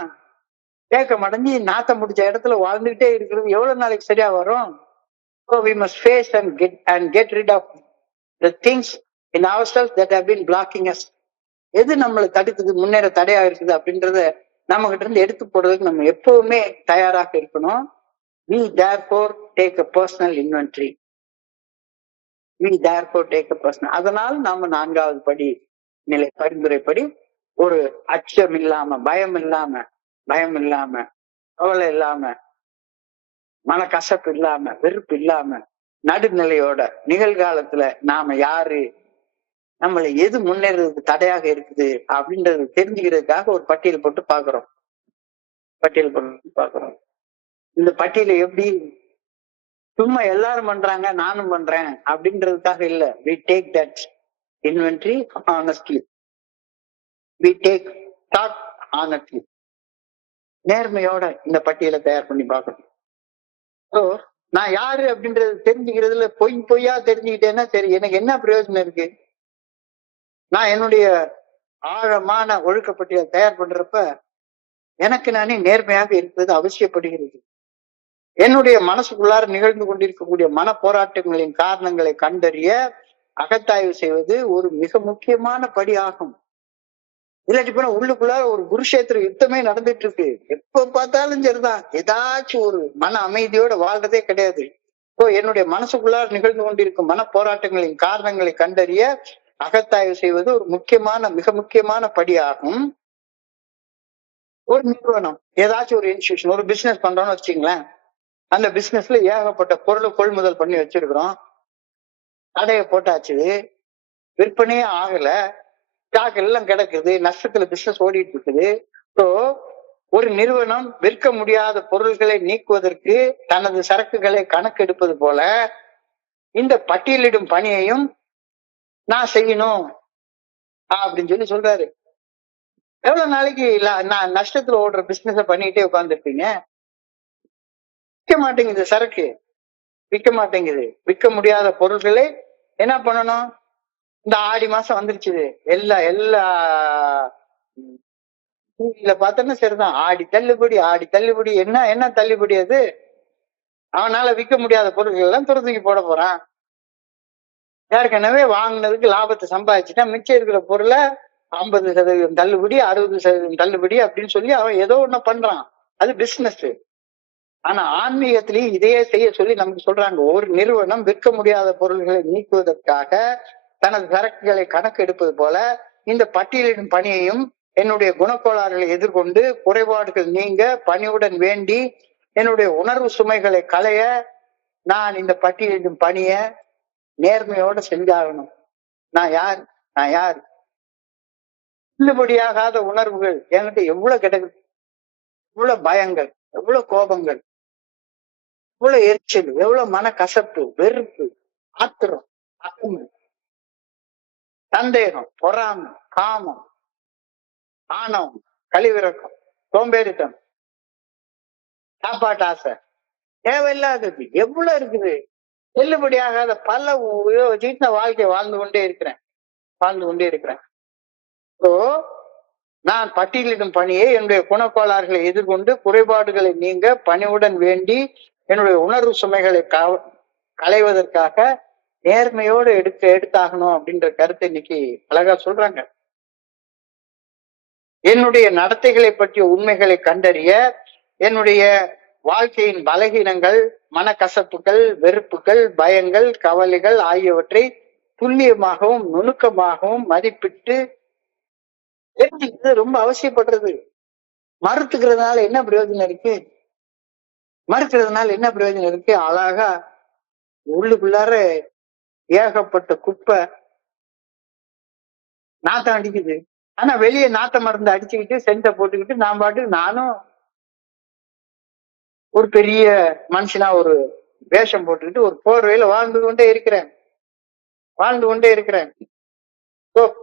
ஏக்கம் அடைஞ்சு நாத்தம் முடிச்ச இடத்துல வாழ்ந்துகிட்டே இருக்கிறது எவ்வளவு நாளைக்கு சரியா வரும்? So we must face and get rid of the things in ourselves that have been blocking us. எது நம்மளை தடுக்குது, முன்னேற தடையா இருக்குது அப்படின்றத நம்ம கிட்ட இருந்து எடுத்து போடுறதுக்கு நம்ம எப்பவுமே தயாராக இருக்கணும். We therefore take a personal inventory. அதனால் நாம 4வது படி நிலை பரிந்துரைப்படி ஒரு அச்சம் இல்லாம, பயம் இல்லாம, கவலை இல்லாம, மனக்கசப்பு இல்லாம, வெறுப்பு இல்லாம, நடுநிலையோட நிகழ்காலத்துல நாம யாரு, நம்மளை எது முன்னேறதுக்கு தடையாக இருக்குது அப்படின்றது தெரிஞ்சுக்கிறதுக்காக ஒரு பட்டியல் போட்டு பாக்குறோம். இந்த பட்டியலை எப்படி சும்மா எல்லாரும் பண்றாங்க நானும் பண்றேன் அப்படின்றதுக்காக இல்ல. we take that inventory honestly. we take thought honestly. நேர்மையோட இந்த பட்டியலை தயார் பண்ணி பார்க்கணும். ஸோ நான் யாரு அப்படின்றது தெரிஞ்சுக்கிறதுல பொய்யா தெரிஞ்சுக்கிட்டேன்னா சரி, எனக்கு என்ன பிரயோஜனம் இருக்கு? நான் என்னுடைய ஆழமான ஒழுக்கப்பட்டியலை தயார் பண்றப்ப எனக்கு நானே நேர்மையாக இருப்பது அவசியப்படுகிறது. என்னுடைய மனசுக்குள்ளார நிகழ்ந்து கொண்டிருக்கக்கூடிய மன போராட்டங்களின் காரணங்களை கண்டறிய அகத்தாய்வு செய்வது ஒரு மிக முக்கியமான படி ஆகும். இல்லாட்டி போனா உள்ளுக்குள்ளார ஒரு குருஷேத்திர யுத்தமே நடந்துட்டு இருக்கு. எப்ப பார்த்தாலும் சரிதான், ஏதாச்சும் ஒரு மன அமைதியோட வாழ்றதே கிடையாது. இப்போ என்னுடைய மனசுக்குள்ளார நிகழ்ந்து கொண்டிருக்கும் மன போராட்டங்களின் காரணங்களை கண்டறிய அகத்தாய்வு செய்வது ஒரு மிக முக்கியமான படி ஆகும். ஒரு நிறுவனம், ஏதாச்சும் ஒரு இன்ஸ்டிடியூஷன், ஒரு பிசினஸ் பண்றோம்னு வச்சுங்களேன். அந்த பிசினஸ்ல ஏகப்பட்ட பொருளை கொள்முதல் பண்ணி வச்சிருக்கிறோம். கடையை போட்டாச்சு, விற்பனையே ஆகல, ஸ்டாக் எல்லாம் கிடக்குது, நஷ்டத்துல பிசினஸ் ஓடிட்டு இருக்குது. ஸோ ஒரு நிறுவனம் விற்க முடியாத பொருட்களை நீக்குவதற்கு தனது சரக்குகளை கணக்கெடுப்பது போல இந்த பட்டியலிடும் பணியையும் நான் செய்யணும் அப்படின்னு சொல்லி சொல்றாரு. எவ்வளவு நாளைக்கு நான் நஷ்டத்துல ஓடுற பிசினஸ பண்ணிட்டே உட்கார்ந்துருப்பீங்க? விற்க மாட்டேங்குது சரக்கு, விற்க மாட்டேங்குது. விற்க முடியாத பொருட்களை என்ன பண்ணணும்? இந்த ஆடி மாசம் வந்துருச்சு, எல்லா எல்லா டிவியில பார்த்தோன்னா சரிதான், ஆடி தள்ளுபடி ஆடி தள்ளுபடி. என்ன என்ன தள்ளுபடி அது? அவனால விற்க முடியாத பொருட்கள் எல்லாம் துரத்துக்கு போட போறான். ஏற்கனவே வாங்கினதுக்கு லாபத்தை சம்பாதிச்சுட்டா மிச்சம் இருக்கிற பொருளை 50% தள்ளுபடி 60% தள்ளுபடி அப்படின்னு சொல்லி அவன் ஏதோ ஒண்ணு பண்றான். அது பிசினஸ். ஆனா ஆன்மீகத்திலையும் இதையே செய்ய சொல்லி நமக்கு சொல்றாங்க. ஒரு நிறுவனம் விற்க முடியாத பொருள்களை நீக்குவதற்காக தனது சரக்குகளை கணக்கு எடுப்பது போல இந்த பட்டியலிடும் பணியையும் என்னுடைய குணக்கோளாறுகளை எதிர்கொண்டு குறைபாடுகள் நீங்க பணிவுடன் வேண்டி என்னுடைய உணர்வு சுமைகளை களைய நான் இந்த பட்டியலிடும் பணிய நேர்மையோட செஞ்சாகணும். நான் யார்? நான் யார்? செல்லுபடியாகாத உணர்வுகள் என்கிட்ட எவ்வளவு கிடைக்குது, எவ்வளவு பயங்கள், எவ்வளவு கோபங்கள், எவ்வளவு எரிச்சல், எவ்வளவு மனக்கசப்பு, வெறுப்பு, ஆத்திரம், அகமை, சந்தேகம், பொறாமை, காமம், ஆணவம், கழிவிறக்கம், சோம்பேறித்தனம், சாப்பாட்டு ஆசை, தேவையில்லாதது எவ்வளவு இருக்குது. செல்லுபடியாகாத பல வச்சுக்கிட்டு நான் வாழ்க்கையை வாழ்ந்து கொண்டே இருக்கிறேன். So, நான் பட்டியலிடும் பணியை என்னுடைய குணக்கோளாறுகளை எதிர்கொண்டு குறைபாடுகளை நீங்க பணிவுடன் வேண்டி என்னுடைய உணர்வு சுமைகளை களைவதற்காக நேர்மையோடு எடுத்தாகணும் அப்படின்ற கருத்தை இன்னைக்கு அழகா சொல்றாங்க. என்னுடைய நடத்தைகளை பற்றிய உண்மைகளை கண்டறிய என்னுடைய வாழ்க்கையின் பலகீனங்கள், மனக்கசப்புகள், வெறுப்புகள், பயங்கள், கவலைகள் ஆகியவற்றை துல்லியமாகவும் நுணுக்கமாகவும் மதிப்பிட்டு தெரிஞ்சுக்கிறது ரொம்ப அவசியப்படுறது. மறுத்துக்கிறதுனால என்ன பிரயோஜனம் இருக்கு? அழகா உள்ளுக்குள்ளார ஏகப்பட்ட குப்பை நாத்தம் அடிக்குது. ஆனா வெளியே நாத்த மருந்து அடிச்சுக்கிட்டு சென்ட போட்டுக்கிட்டு நான் பாட்டுக்கு நானும் ஒரு பெரிய மனுஷனா ஒரு வேஷம் போட்டுக்கிட்டு ஒரு போர்வையில வாழ்ந்து கொண்டே இருக்கிறேன்.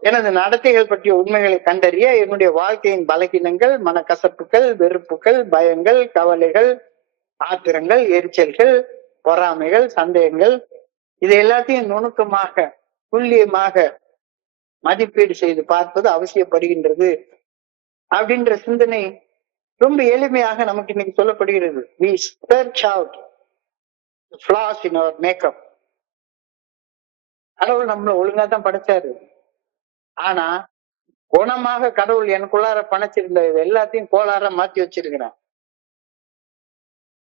எனது நடத்தைகள் பற்றிய உண்மைகளை கண்டறிய என்னுடைய வாழ்க்கையின் பலகீனங்கள், மனக்கசப்புகள், வெறுப்புகள், பயங்கள், கவலைகள், ஆத்திரங்கள், எரிச்சல்கள், பொறாமைகள், சந்தேகங்கள், இது எல்லாத்தையும் நுணுக்கமாக துல்லியமாக மதிப்பீடு செய்து பார்ப்பது அவசியப்படுகின்றது அப்படின்ற சிந்தனை ரொம்ப எளிமையாக நமக்கு இன்னைக்கு சொல்லப்படுகிறது. We search out the flaws in our makeup. கடவுள் நம்மள ஒழுங்கா தான் படைச்சாரு. ஆனா குணமாக கடவுள் எனக்குள்ளார படைச்சிருந்த இது எல்லாத்தையும் கோளாற மாத்தி வச்சிருக்கிறான்.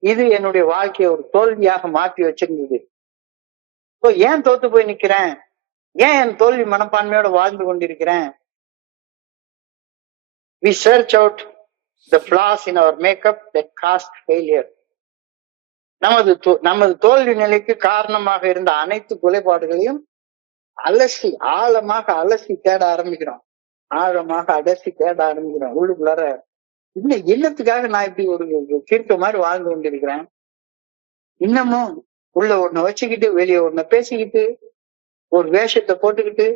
இது என்னுடைய வாழ்க்கையை ஒரு தோல்வியாக மாற்றி வச்சிருந்தது. ஏன் தோத்து போய் நிக்கிறேன்? ஏன் என் தோல்வி மனப்பான்மையோட வாழ்ந்து கொண்டிருக்கிறேன்? We search out the flaws in our makeup that caused failure. நமது தோல்வி நிலைக்கு காரணமாக இருந்த அனைத்து குறைபாடுகளையும் ஆழமாக அலசி தேட ஆரம்பிக்கிறோம். உள்ளுக்குள்ளார இன்னும் என்னத்துக்காக நான் இப்படி ஒரு தீர்க்க மாதிரி வாழ்ந்து கொண்டிருக்கிறேன்? இன்னமும் உள்ள ஒண்ணு வச்சுக்கிட்டு வெளியே ஒண்ணு பேசிக்கிட்டு ஒரு வேஷத்தை போட்டுக்கிட்டு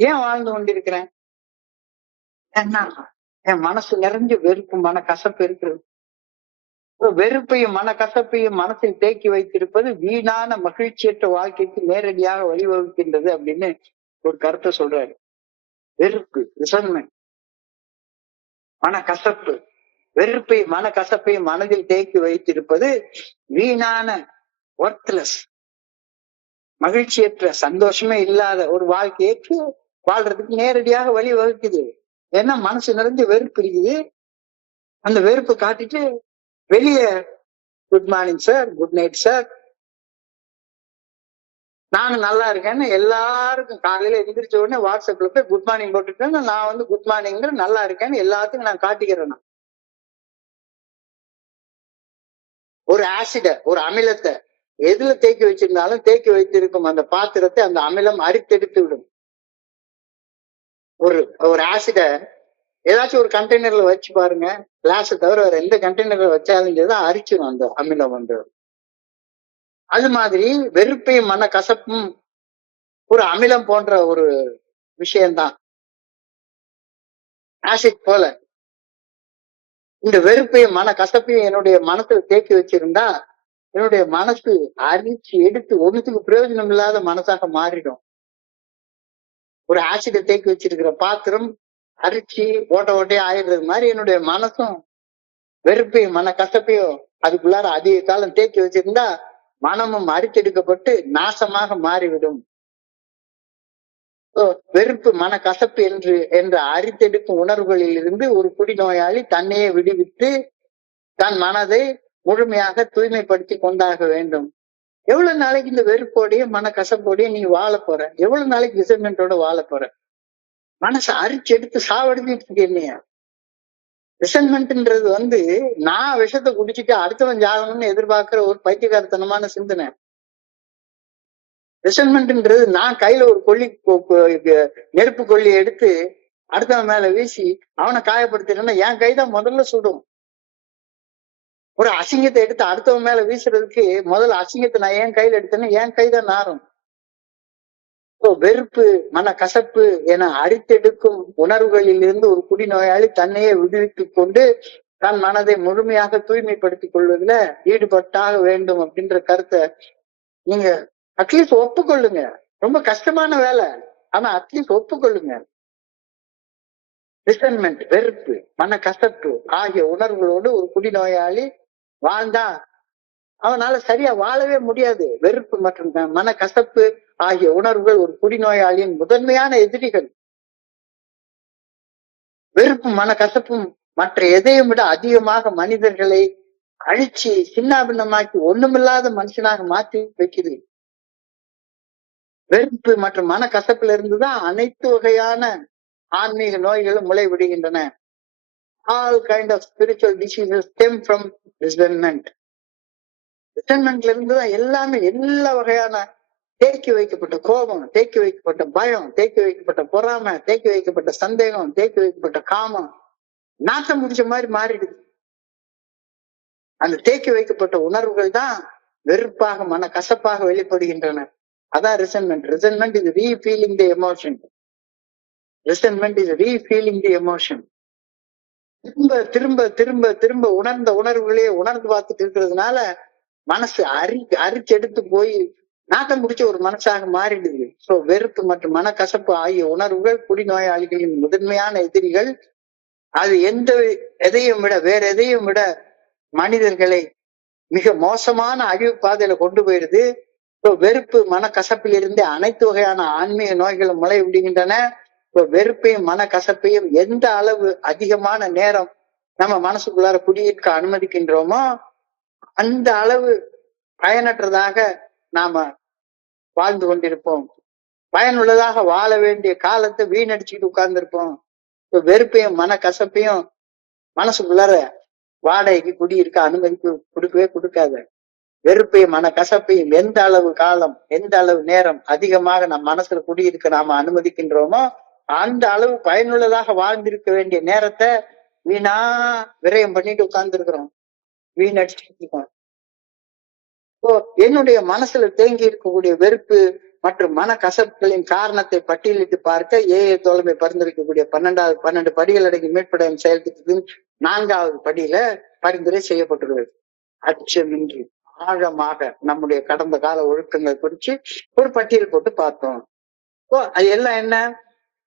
ஏன் வாழ்ந்து கொண்டிருக்கிறேன்? ஏன்னா என் மனசு நிறைஞ்சு வெறுப்பு, மனக்கசப்பு இருக்கிறது. வெறுப்பையும் மனக்கசப்பையும் மனசில் தேக்கி வைத்திருப்பது வீணான மகிழ்ச்சியற்ற வாழ்க்கைக்கு நேரடியாக வழிவகுக்கின்றது அப்படின்னு ஒரு கருத்தை சொல்றாரு. வெறுப்பு, ரிசன்மெண்ட், மனக்கசப்பு, மனக்கசப்பையும் மனதில் தேக்கி வைத்திருப்பது வீணான, ஒர்த்லெஸ், மகிழ்ச்சியற்ற, சந்தோஷமே இல்லாத ஒரு வாழ்க்கைக்கு வாழ்றதுக்கு நேரடியாக வழி வகுக்குது. ஏன்னா மனசு நிறைஞ்சு வெறுப்பு இருக்குது. அந்த வெறுப்பு காட்டிட்டு வெளியே good morning sir, good night sir, நானும் நல்லா இருக்கேன்னு எல்லாருக்கும் காலையில எந்திரிச்ச உடனே வாட்ஸ்அப்ல போய் குட் மார்னிங் போட்டுட்டேன். நான் குட் மார்னிங் நல்லா இருக்கேன்னு எல்லாத்துக்கும் நான் காட்டிக்கிறேன். ஒரு ஆசிட, ஒரு அமிலத்தை எதுல தேக்கி வச்சிருந்தாலும் தேக்கி வைத்திருக்கும் அந்த பாத்திரத்தை அந்த அமிலம் அரித்தெடுத்து விடும். ஒரு ஆசிட ஏதாச்சும் ஒரு கண்டெய்னர்ல வச்சு பாருங்க, கிளாஸை தவிர வேற எந்த கண்டெய்னர்ல வச்சாலும் அரிச்சிடும் அந்த அமிலம் வந்து. அது மாதிரி வெறுப்பையும் மன கசப்பும் ஒரு அமிலம் போன்ற ஒரு விஷயம்தான், ஆசிட் போல. இந்த வெறுப்பையும் மன கசப்பையும் என்னுடைய மனசுல தேக்கி வச்சிருந்தா என்னுடைய மனசு அரிச்சு எடுத்து ஒண்ணுத்துக்கு பிரயோஜனம் இல்லாத மனசாக மாறிடும். ஒரு ஆசிட தேக்கி வச்சிருக்கிற பாத்திரம் அரிச்சு ஓட்ட ஓட்டையா ஆயிடுறது மாதிரி என்னுடைய மனசும் வெறுப்பையும் மன கசப்பையும் அதுக்குள்ளார அதிக காலம் தேக்கி வச்சிருந்தா மனமும் அரித்தெடுக்கப்பட்டு நாசமாக மாறிவிடும். வெறுப்பு மன கசப்பு என்ற அரித்தெடுக்கும் உணர்வுகளில் இருந்து ஒரு குடிநோயாளி தன்னையே விடுவித்து தன் மனதை முழுமையாக தூய்மைப்படுத்தி கொண்டாக வேண்டும். எவ்வளவு நாளைக்கு இந்த வெறுப்போடையும் மன கசப்போடையும் நீ வாழ போற? எவ்வளவு நாளைக்கு ரிசன்மெண்டோட வாழ போற? மனசை அரிச்சு எடுத்து சாவடிச்சிட்டு இருக்கு என்னையா. ரிசன்மெண்ட்ன்றது நான் விஷத்தை குடிச்சிட்டு அடுத்தவன் ஜாகணும்னு எதிர்பார்க்கிற ஒரு பைத்தியகாரத்தனமான சிந்தனை. ரிசன்மெண்ட்ன்றது நான் கையில ஒரு நெருப்பு கொல்லி எடுத்து அடுத்தவன் மேல வீசி அவனை காயப்படுத்தினா என் கைதான் முதல்ல சுடும். ஒரு அசிங்கத்தை எடுத்து அடுத்தவன் மேல வீசுறதுக்கு முதல்ல அசிங்கத்தை நான் என் கையில எடுத்தேன்னா என் கைதான் நாரும். வெறுப்பு மன கசப்பு என அரித்தெடுக்கும் உணர்வுகளில் இருந்து ஒரு குடிநோயாளி தன்னையே விடுவித்துக் கொண்டு தன் மனதை முழுமையாக தூய்மைப்படுத்திக் கொள்வதில் ஈடுபட்டாக வேண்டும் அப்படின்ற கருத்தை நீங்க அட்லீஸ்ட் ஒப்புக்கொள்ளுங்க. ரொம்ப கஷ்டமான வேலை, ஆனா அட்லீஸ்ட் ஒப்புக்கொள்ளுங்க. ரிசன்மெண்ட், வெறுப்பு, மன கசப்பு ஆகிய உணர்வுகளோடு ஒரு குடிநோயாளி வாழ்ந்தா அவனால சரியா வாழவே முடியாது. வெறுப்பு மற்றும் மன கசப்பு ஆகிய உணர்வுகள் ஒரு குடிநோயாளியின் முதன்மையான எதிரிகள். வெறுப்பும் மன கசப்பும் மற்ற எதையும் விட அதிகமாக மனிதர்களை அழிச்சு சின்னாபின்னமாக்கி ஒண்ணுமில்லாத மனுஷனாக மாற்றி வைக்குது. வெறுப்பு மற்றும் மன கசப்புல இருந்துதான் அனைத்து வகையான ஆன்மீக நோய்களும் முளை விடுகின்றன. All kind of spiritual diseases stem from resentment. ரிசன்மெண்ட்ல இருந்துதான் எல்லாமே, எல்லா வகையான தேக்கி வைக்கப்பட்ட கோபம், தேக்கி வைக்கப்பட்ட பயம், தேக்கி வைக்கப்பட்ட பொறாமை, தேக்கி வைக்கப்பட்ட சந்தேகம், தேக்கி வைக்கப்பட்ட காமம் நாட்டம் முடிச்ச மாதிரி மாறிடுது. அந்த தேக்கி வைக்கப்பட்ட உணர்வுகள் தான் வெறுப்பாக மன கசப்பாக வெளிப்படுகின்றன. அதான் resentment. Resentment is refeeling the emotion. Resentment is refeeling the emotion. திரும்ப திரும்ப திரும்ப திரும்ப உணர்ந்த உணர்வுகளே உணர்ந்து பார்த்துட்டு இருக்கிறதுனால மனசு அரிச்செடுத்து போய் நாட்டம் முடிச்ச ஒரு மனசாக மாறிடுது. சோ வெறுப்பு மற்றும் மனக்கசப்பு ஆகிய உணர்வுகள் குடிநோயாளிகளின் முதன்மையான எதிரிகள். அது எதையும் விட வேற எதையும் விட மனிதர்களை மிக மோசமான அழிவு பாதையில கொண்டு போயிடுது. வெறுப்பு மனக்கசப்பிலிருந்தே அனைத்து வகையான ஆன்மீக நோய்களும் முளை விடுகின்றன. வெறுப்பையும் மனக்கசப்பையும் எந்த அளவு அதிகமான நேரம் நம்ம மனசுக்குள்ளார குடியிருக்க அனுமதிக்கின்றோமோ அந்த அளவு பயனற்றதாக நாம வாழ்ந்து கொண்டிருப்போம். பயனுள்ளதாக வாழ வேண்டிய காலத்தை வீணடிச்சுட்டு உட்கார்ந்துருப்போம். வெறுப்பையும் மன கசப்பையும் மனசுக்குள்ளார வாடகைக்கு குடியிருக்க கொடுக்கவே கொடுக்காத. வெறுப்பையும் மன கசப்பையும் எந்த அளவு காலம், எந்த அளவு நேரம் அதிகமாக நம் மனசுல குடியிருக்க நாம அனுமதிக்கின்றோமோ அந்த அளவு பயனுள்ளதாக வாழ்ந்திருக்க வேண்டிய நேரத்தை வீணா விரயம் பண்ணிட்டு உட்கார்ந்து இருக்கிறோம், வீணடிச்சுட்டு இருக்கோம். என்னுடைய மனசுல தேங்கி இருக்கக்கூடிய வெறுப்பு மற்றும் மன கசப்புகளின் காரணத்தை பட்டியலிட்டு பார்க்க ஏஏ தோழமை பரிந்துரைக்கக்கூடிய 12 படிகள் அடங்கி மீட்படையும் செயல் திட்டத்தின் 4வது படியில பரிந்துரை செய்யப்பட்டுள்ளது. அச்சமின்றி ஆழமாக நம்முடைய கடந்த கால ஒழுக்கங்கள் குறித்து ஒரு பட்டியல் போட்டு பார்த்தோம். அது எல்லாம் என்ன?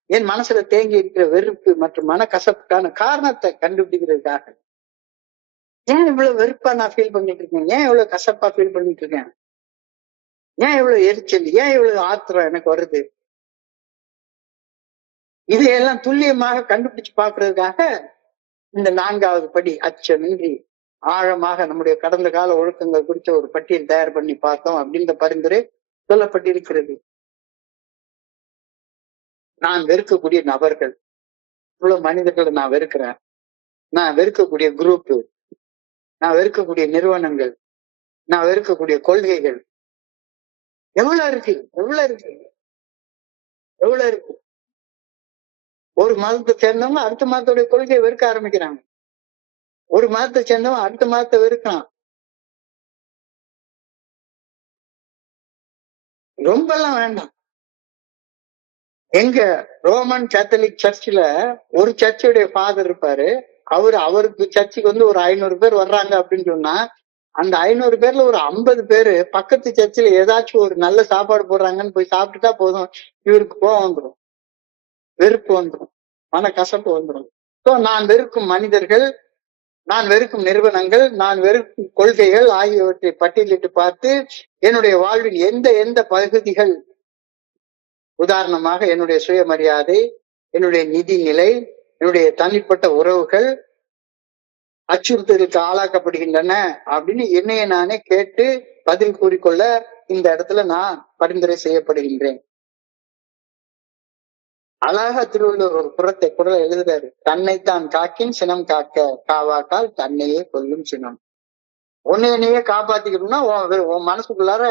என் மனசுல தேங்கி இருக்கிற வெறுப்பு மற்றும் மன கசப்புக்கான காரணத்தை கண்டுபிடிக்கிறதுக்காக. ஏன் இவ்வளவு வெறுப்பா நான் ஃபீல் பண்ணிட்டு இருக்கேன்? ஏன் இவ்வளவு கசப்பா ஃபீல் பண்ணிட்டு இருக்கேன்? ஏன் இவ்வளவு எரிச்சல், ஏன் இவ்வளவு ஆத்திரம் எனக்கு வருது? இதையெல்லாம் துல்லியமாக கண்டுபிடிச்சு பாக்குறதுக்காக இந்த 4வது படி அச்சமின்றி ஆழமாக நம்முடைய கடந்த கால ஒழுக்கங்கள் குறித்த ஒரு பட்டியல் தயார் பண்ணி பார்த்தோம் அப்படின்ற பரிந்துரை சொல்லப்பட்டிருக்கிறது. நான் வெறுக்கக்கூடிய நபர்கள், இவ்வளவு மனிதர்களை நான் வெறுக்கிறேன். நான் வெறுக்கக்கூடிய குரூப், நான் வெறுக்கக்கூடிய நிறுவனங்கள், நான் வெறுக்கக்கூடிய கொள்கைகள் எவ்வளவு இருக்கு. ஒரு மதத்தை சேர்ந்தவங்க அடுத்த மதத்துடைய கொள்கையை வெறுக்க ஆரம்பிக்கிறாங்க. ஒரு மதத்தை சேர்ந்தவங்க அடுத்த மதத்தை வெறுக்கலாம். ரொம்ப எல்லாம் வேண்டாம். எங்க ரோமன் கேத்தலிக் சர்ச்சில் ஒரு சர்ச்சுடைய ஃபாதர் இருப்பாரு. அவருக்கு சர்ச்சுக்கு வந்து ஒரு 500 பேர் வர்றாங்க அப்படின்னு சொன்னா, அந்த 500 பேர்ல ஒரு 50 பேரு பக்கத்து சர்ச்சில் ஏதாச்சும் ஒரு நல்ல சாப்பாடு போடுறாங்கன்னு போய் சாப்பிட்டுட்டா போதும், இவருக்கு கோவம் வந்துடும், வெறுப்பு வந்துடும், மனக்கசப்பு வந்துடும். ஸோ நான் வெறுக்கும் மனிதர்கள், நான் வெறுக்கும் நிறுவனங்கள், நான் வெறுக்கும் கொள்கைகள் ஆகியவற்றை பட்டியலிட்டு பார்த்து என்னுடைய வாழ்வின் எந்த எந்த பகுதிகள், உதாரணமாக என்னுடைய சுயமரியாதை, என்னுடைய நிதி நிலை, என்னுடைய தனிப்பட்ட உறவுகள் அச்சுறுத்தலுக்கு ஆளாக்கப்படுகின்றன அப்படின்னு என்னைய நானே கேட்டு பதில் கூறிக்கொள்ள இந்த இடத்துல நான் பரிந்துரை செய்யப்படுகின்றேன். அழகா திருவள்ளுவர் ஒரு குறளை எழுதுறாரு. தன்னைத்தான் காக்கின் சினம் காக்க, காவாக்கால் தன்னையே கொல்லும் சினம். உன்னையே காப்பாத்திக்கணும்னா உன் மனசுக்குள்ளார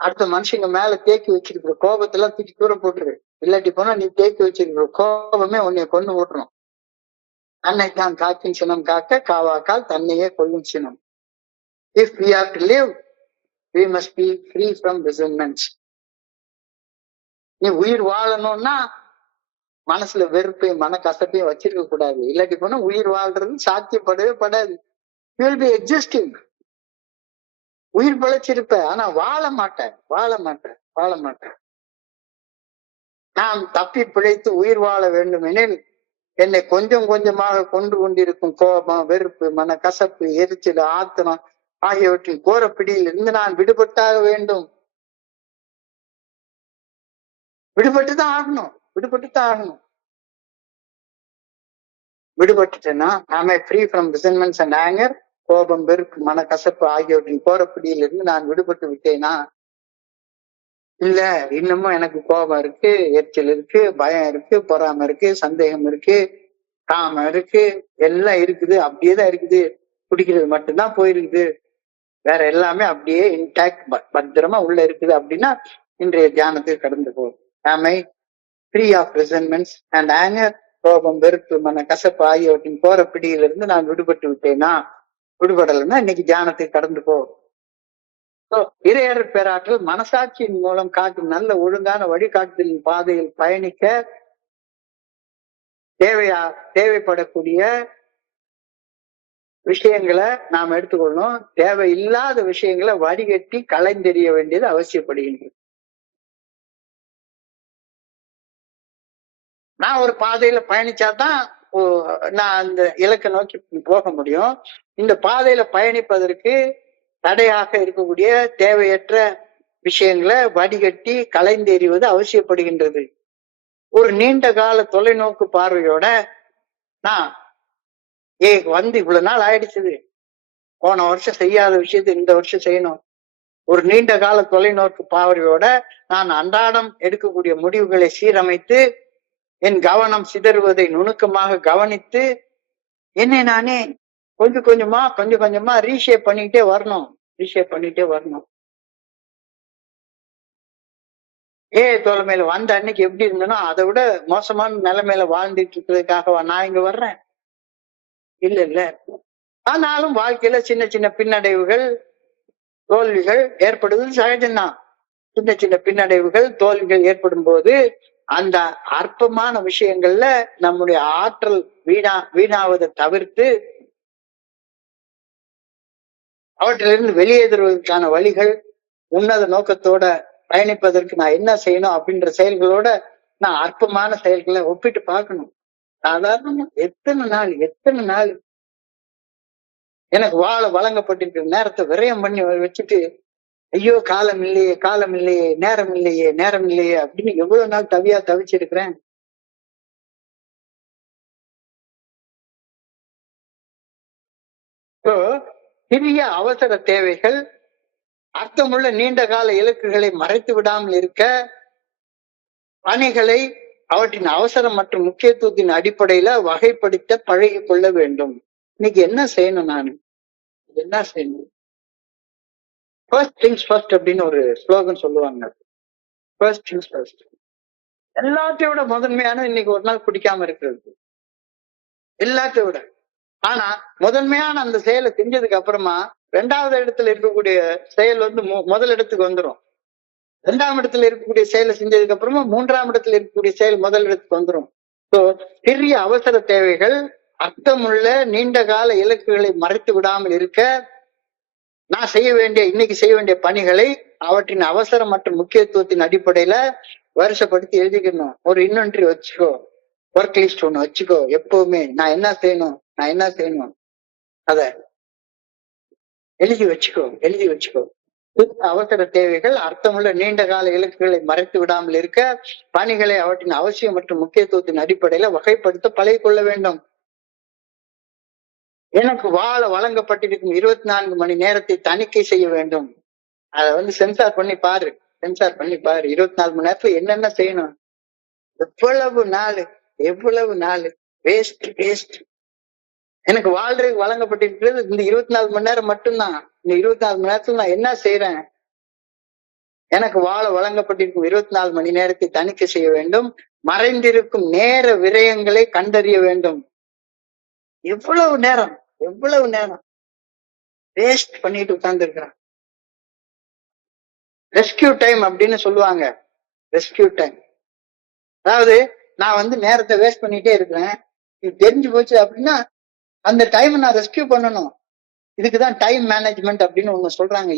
அடுத்த மனுஷங்க மேல தேக்கி வச்சிருக்கிற கோபத்தெல்லாம் தூக்கி தூர போட்டுரு. இல்லாட்டி போனா நீ தேக்கி வச்சிருக்கிற கோபமே உன்னைய கொண்டு ஓட்டுரும். தன்னைத்தான் காக்கின் சினம் காக்க, காவாக்கால் தன்னையே கொல்லும் சினம். If we have to live, we must be free from resentments. நீ உயிர் வாழணும்னா மனசுல வெறுப்பையும் மனக்கசப்பையும் வச்சிருக்க கூடாது. இல்லாட்டி போனா உயிர் வாழ்றது சாத்தியப்படவே படாது. You will be existing. உயிர் பிழைச்சிருப்ப, ஆனா வாழ மாட்டேன். நாம் தப்பி பிழைத்து உயிர் வாழ வேண்டும் எனில் என்னை கொஞ்சம் கொஞ்சமாக கொண்டு கொண்டிருக்கும் கோபம், வெறுப்பு, மனக்கசப்பு, எரிச்சல், ஆத்திரம் ஆகியவற்றின் கோர பிடியில் இருந்து நான் விடுபட்டாக வேண்டும். விடுபட்டுதான் ஆகணும். விடுபட்டுட்டேன்னா am I free from resentments and anger? கோபம், வெறுப்பு, மனக்கசப்பு ஆகியவற்றின் கோரப்பிடியில் இருந்து நான் விடுபட்டு விட்டேனா? இல்ல, இன்னமும் எனக்கு கோபம் இருக்கு, எரிச்சல் இருக்கு, பயம் இருக்கு, பொறாமை இருக்கு, சந்தேகம் இருக்கு, காமம் இருக்கு, எல்லாம் இருக்குது, அப்படியேதான் இருக்குது. குடிக்கிறது மட்டும்தான் போயிருக்குது, வேற எல்லாமே அப்படியே இன்டாக்ட் பத்திரமா உள்ள இருக்குது அப்படின்னா இன்றைய தியானத்துக்கு கடந்து போகும். am I free of resentments and anger? கோபம், வெறுப்பு, மன கசப்பு ஆகியவற்றின் கோர பிடியிலிருந்து நான் விடுபட்டு விட்டேனா? விடுபடலைன்னா இன்னைக்கு தியானத்துக்கு கடந்து போகும். இறையர் பேராற்றல் மனசாட்சியின் மூலம் காட்டும் நல்ல ஒழுங்கான வழிகாட்டுதலின் பாதையில் பயணிக்க தேவைப்படக்கூடிய விஷயங்களை நாம் எடுத்துக்கொள்ளணும். தேவையில்லாத விஷயங்களை வடிகட்டி களைந்தெறிய வேண்டியது அவசியப்படுகின்றது. நான் ஒரு பாதையில பயணிச்சாதான் நான் அந்த இலக்கை நோக்கி போக முடியும். இந்த பாதையில பயணிப்பதற்கு தடையாக இருக்கக்கூடிய தேவையற்ற விஷயங்களை வடிகட்டி களைந்தெறிவது அவசியப்படுகின்றது. ஒரு நீண்ட கால தொலைநோக்கு பார்வையோட நான் வந்து இவ்வளவு நாள் ஆயிடுச்சுது, போன வருஷம் செய்யாத விஷயத்தை இந்த வருஷம் செய்யணும். ஒரு நீண்ட கால தொலைநோக்கு பார்வையோட நான் அன்றாடம் எடுக்கக்கூடிய முடிவுகளை சீரமைத்து என் கவனம் சிதறுவதை நுணுக்கமாக கவனித்து என்னை நானே கொஞ்சம் கொஞ்சமா ரீஷேப் பண்ணிக்கிட்டே வரணும். தோழமையில வந்த அன்னைக்கு எப்படி இருந்தனோ அதை விட மோசமான நிலைமையில வாழ்ந்துட்டு இருக்கிறதுக்காகவா நான் இங்க வர்றேன்? இல்ல. ஆனாலும் வாழ்க்கையில சின்ன சின்ன பின்னடைவுகள், தோல்விகள் ஏற்படுவது சகஜம்தான். சின்ன பின்னடைவுகள், தோல்விகள் ஏற்படும் போது அந்த அற்பமான விஷயங்கள்ல நம்முடைய ஆற்றல் வீணாவதை தவிர்த்து அவற்றிலிருந்து வெளியேறுவதற்கான வழிகள், உன்னத நோக்கத்தோட பயணிப்பதற்கு நான் என்ன செய்யணும் அப்படின்ற செயல்களோட நான் அற்பமான செயல்களை ஒப்பிட்டு பார்க்கணும். சாதாரணமா எத்தனை நாள் எனக்கு வழங்கப்பட்டிருக்கிற நேரத்தை விரயம் பண்ணி வச்சுட்டு ஐயோ காலம் இல்லையே, நேரம் இல்லையே அப்படின்னு எவ்வளவு நாள் தவிச்சிருக்கிறேன். சிறிய அவசர தேவைகள் அர்த்தமுள்ள நீண்ட கால இலக்குகளை மறைத்து விடாமல் இருக்க பணிகளை அவற்றின் அவசரம் மற்றும் முக்கியத்துவத்தின் அடிப்படையில வகைப்படுத்த பழகி கொள்ள வேண்டும். இன்னைக்கு என்ன செய்யணும்? ஃபர்ஸ்ட் திங்ஸ் ஃபர்ஸ்ட் அப்படின்னு ஒரு ஸ்லோகன் சொல்லுவாங்க. First things first. எல்லாத்தையும் விட முதன்மையான இன்னைக்கு ஒரு நாள் குடிக்காம இருக்கிறது, எல்லாத்தையும் விட. ஆனா முதன்மையான அந்த செயலை செஞ்சதுக்கு அப்புறமா 2வது இடத்துல இருக்கக்கூடிய செயல் வந்து முதல் இடத்துக்கு வந்துடும். இரண்டாம் இடத்துல இருக்கக்கூடிய செயலை செஞ்சதுக்கு அப்புறமா மூன்றாம் இடத்துல இருக்கக்கூடிய செயல் முதல் இடத்துக்கு வந்துடும். ஸோ சிறிய அவசர தேவைகள் அர்த்தமுள்ள நீண்ட கால இலக்குகளை மறைத்து விடாமல் இருக்க நான் இன்னைக்கு செய்ய வேண்டிய பணிகளை அவற்றின் அவசரம் மற்றும் முக்கியத்துவத்தின் அடிப்படையில வருஷப்படுத்தி எழுதிக்கணும். ஒரு இன்வென்ட்ரி வச்சுக்கோ, ஒர்க் லிஸ்ட் ஒண்ணு வச்சுக்கோ. எப்பவுமே நான் என்ன செய்யணும் அத எழுதி வச்சுக்கோ. அவசர தேவைகள் அர்த்தமுள்ள நீண்ட கால இலக்குகளை மறைத்து விடாமல் இருக்க பணிகளை அவற்றின் அவசியம் மற்றும் முக்கியத்துவத்தின் அடிப்படையில வகைப்படுத்த பழகிக்கொள்ள வேண்டும். எனக்கு வாழ வழங்கப்பட்டிருக்கும் 24 மணி நேரத்தை தணிக்கை செய்ய வேண்டும். அதை சென்சார் பண்ணி பாரு. 24 மணி நேரத்துல என்னென்ன செய்யணும், எவ்வளவு நாள் வேஸ்ட். எனக்கு வாழ்றதுக்கு வழங்கப்பட்டிருக்கிறது இந்த 24 மணி நேரம் மட்டும்தான். இந்த 24 மணி நேரத்துல நான் என்ன செய்யறேன்? எனக்கு வாழ வழங்கப்பட்டிருக்கும் 24 மணி நேரத்தை தணிக்கை செய்ய வேண்டும். மறைந்திருக்கும் நேர விரயங்களை கண்டறிய வேண்டும். எவ்வளவு நேரம் வேஸ்ட் பண்ணிட்டு உட்கார்ந்து இருக்கிறான். ரெஸ்கியூ டைம் அப்படின்னு சொல்லுவாங்க. ரெஸ்கியூ டைம் அதாவது நான் நேரத்தை வேஸ்ட் பண்ணிட்டே இருக்கிறேன், இது தெரிஞ்சு போச்சு அப்படின்னா அந்த டைம் நான் ரெஸ்கியூ பண்ணணும். இதுக்குதான் டைம் மேனேஜ்மெண்ட் அப்படின்னு ஒண்ணு சொல்றாங்க.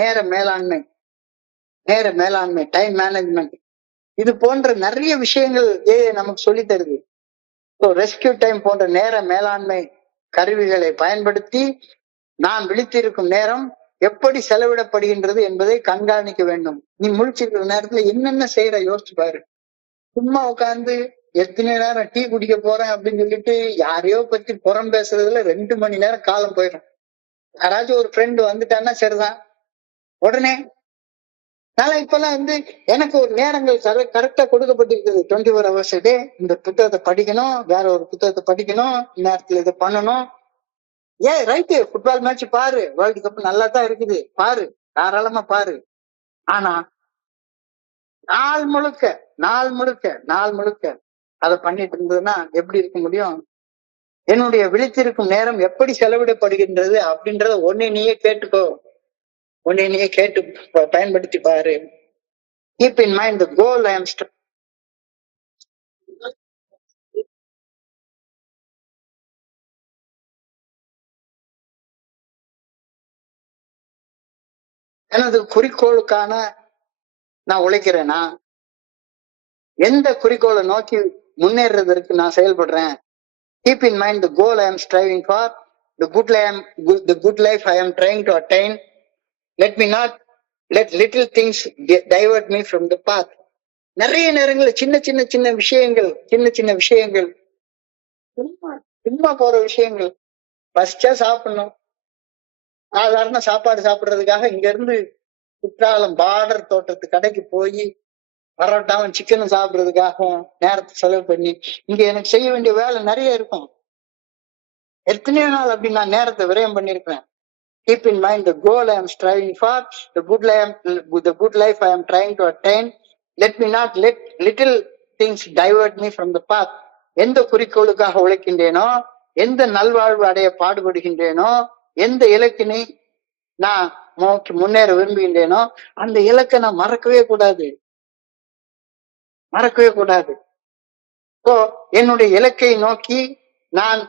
நேர மேலாண்மை, டைம் மேனேஜ்மெண்ட். இது போன்ற நிறைய விஷயங்கள் நமக்கு சொல்லி தருது. ரெஸ்கியூ டைம் போன்ற நேர மேலாண்மை கருவிகளை பயன்படுத்தி நான் விழித்திருக்கும் நேரம் எப்படி செலவிடப்படுகின்றது என்பதை கண்காணிக்க வேண்டும். நீ முழிச்சிருக்கிற நேரத்துல என்னென்ன செய்யற யோசிச்சு பாரு. சும்மா உட்காந்து எத்தனை நேரம் டீ குடிக்க போறேன் அப்படின்னு சொல்லிட்டு யாரையோ பத்தி புறம் பேசுறதுல 2 மணி நேரம் காலம் போயிடும். யாராச்சும் ஒரு ஃப்ரெண்டு வந்துட்டான்னா சரிதான், உடனே இப்பெல்லாம் எனக்கு ஒரு நேரங்கள் கரெக்டா கொடுக்கப்பட்டிருக்குது. 24 hours a day. இந்த புத்தகத்தை படிக்கணும், வேற ஒரு புத்தகத்தை படிக்கணும், நேரத்துல இதை பண்ணணும். ரைட்டு, ஃபுட்பால் மேட்ச் பாரு, வேர்ல்டு கப் நல்லா தான் இருக்குது, பாரு, தாராளமா பாரு. ஆனா நாள் முழுக்க அதை பண்ணிட்டு இருந்ததுன்னா எப்படி இருக்க முடியும்? என்னுடைய விழித்திருக்கும் நேரம் எப்படி செலவிடப்படுகின்றது அப்படின்றத நீயே கேட்டுக்கோ. நீயே கேட்டு பயன்படுத்தி பாரு. Keep in mind the goal I am எனது குறிக்கோளுக்கான நான் உழைக்கிறேனா? எந்த குறிக்கோளை நோக்கி முன்னேறதற்கு நான் செயல்படுறேன்? Keep in mind the goal I am striving for, the good life I am trying to attain. Let me not let little things divert me from the path. நிறைய நேரங்களில் சின்ன விஷயங்கள் சும்மா போற விஷயங்கள். பசிச்சா சாப்பிடணும், சாதாரண சாப்பாடு சாப்பிடுறதுக்காக இங்க இருந்து குற்றாலம் பார்டர் தோட்டத்து கடைக்கு போய் பரோட்டாவும் சிக்கனும் சாப்பிடுறதுக்காகவும் நேரத்தை செலவு பண்ணி இங்க எனக்கு செய்ய வேண்டிய வேலை நிறைய இருக்கும். எத்தனையோ நாள் அப்படி நான் நேரத்தை விரயம் பண்ணிருக்கிறேன். Keep in mind the goal I am striving for, the good life I am trying to attain. Let me not let little things divert me from the path. எந்த குறிக்கோளுக்காக உழைக்கின்றேனோ, எந்த நல்வாழ்வு அடைய பாடுபடுகின்றேனோ, எந்த இலக்கினை நான் நோக்கி முன்னேற விரும்புகின்றேனோ அந்த இலக்கை நான் மறக்கவே கூடாது. என்னுடைய இலக்கை நோக்கி நான்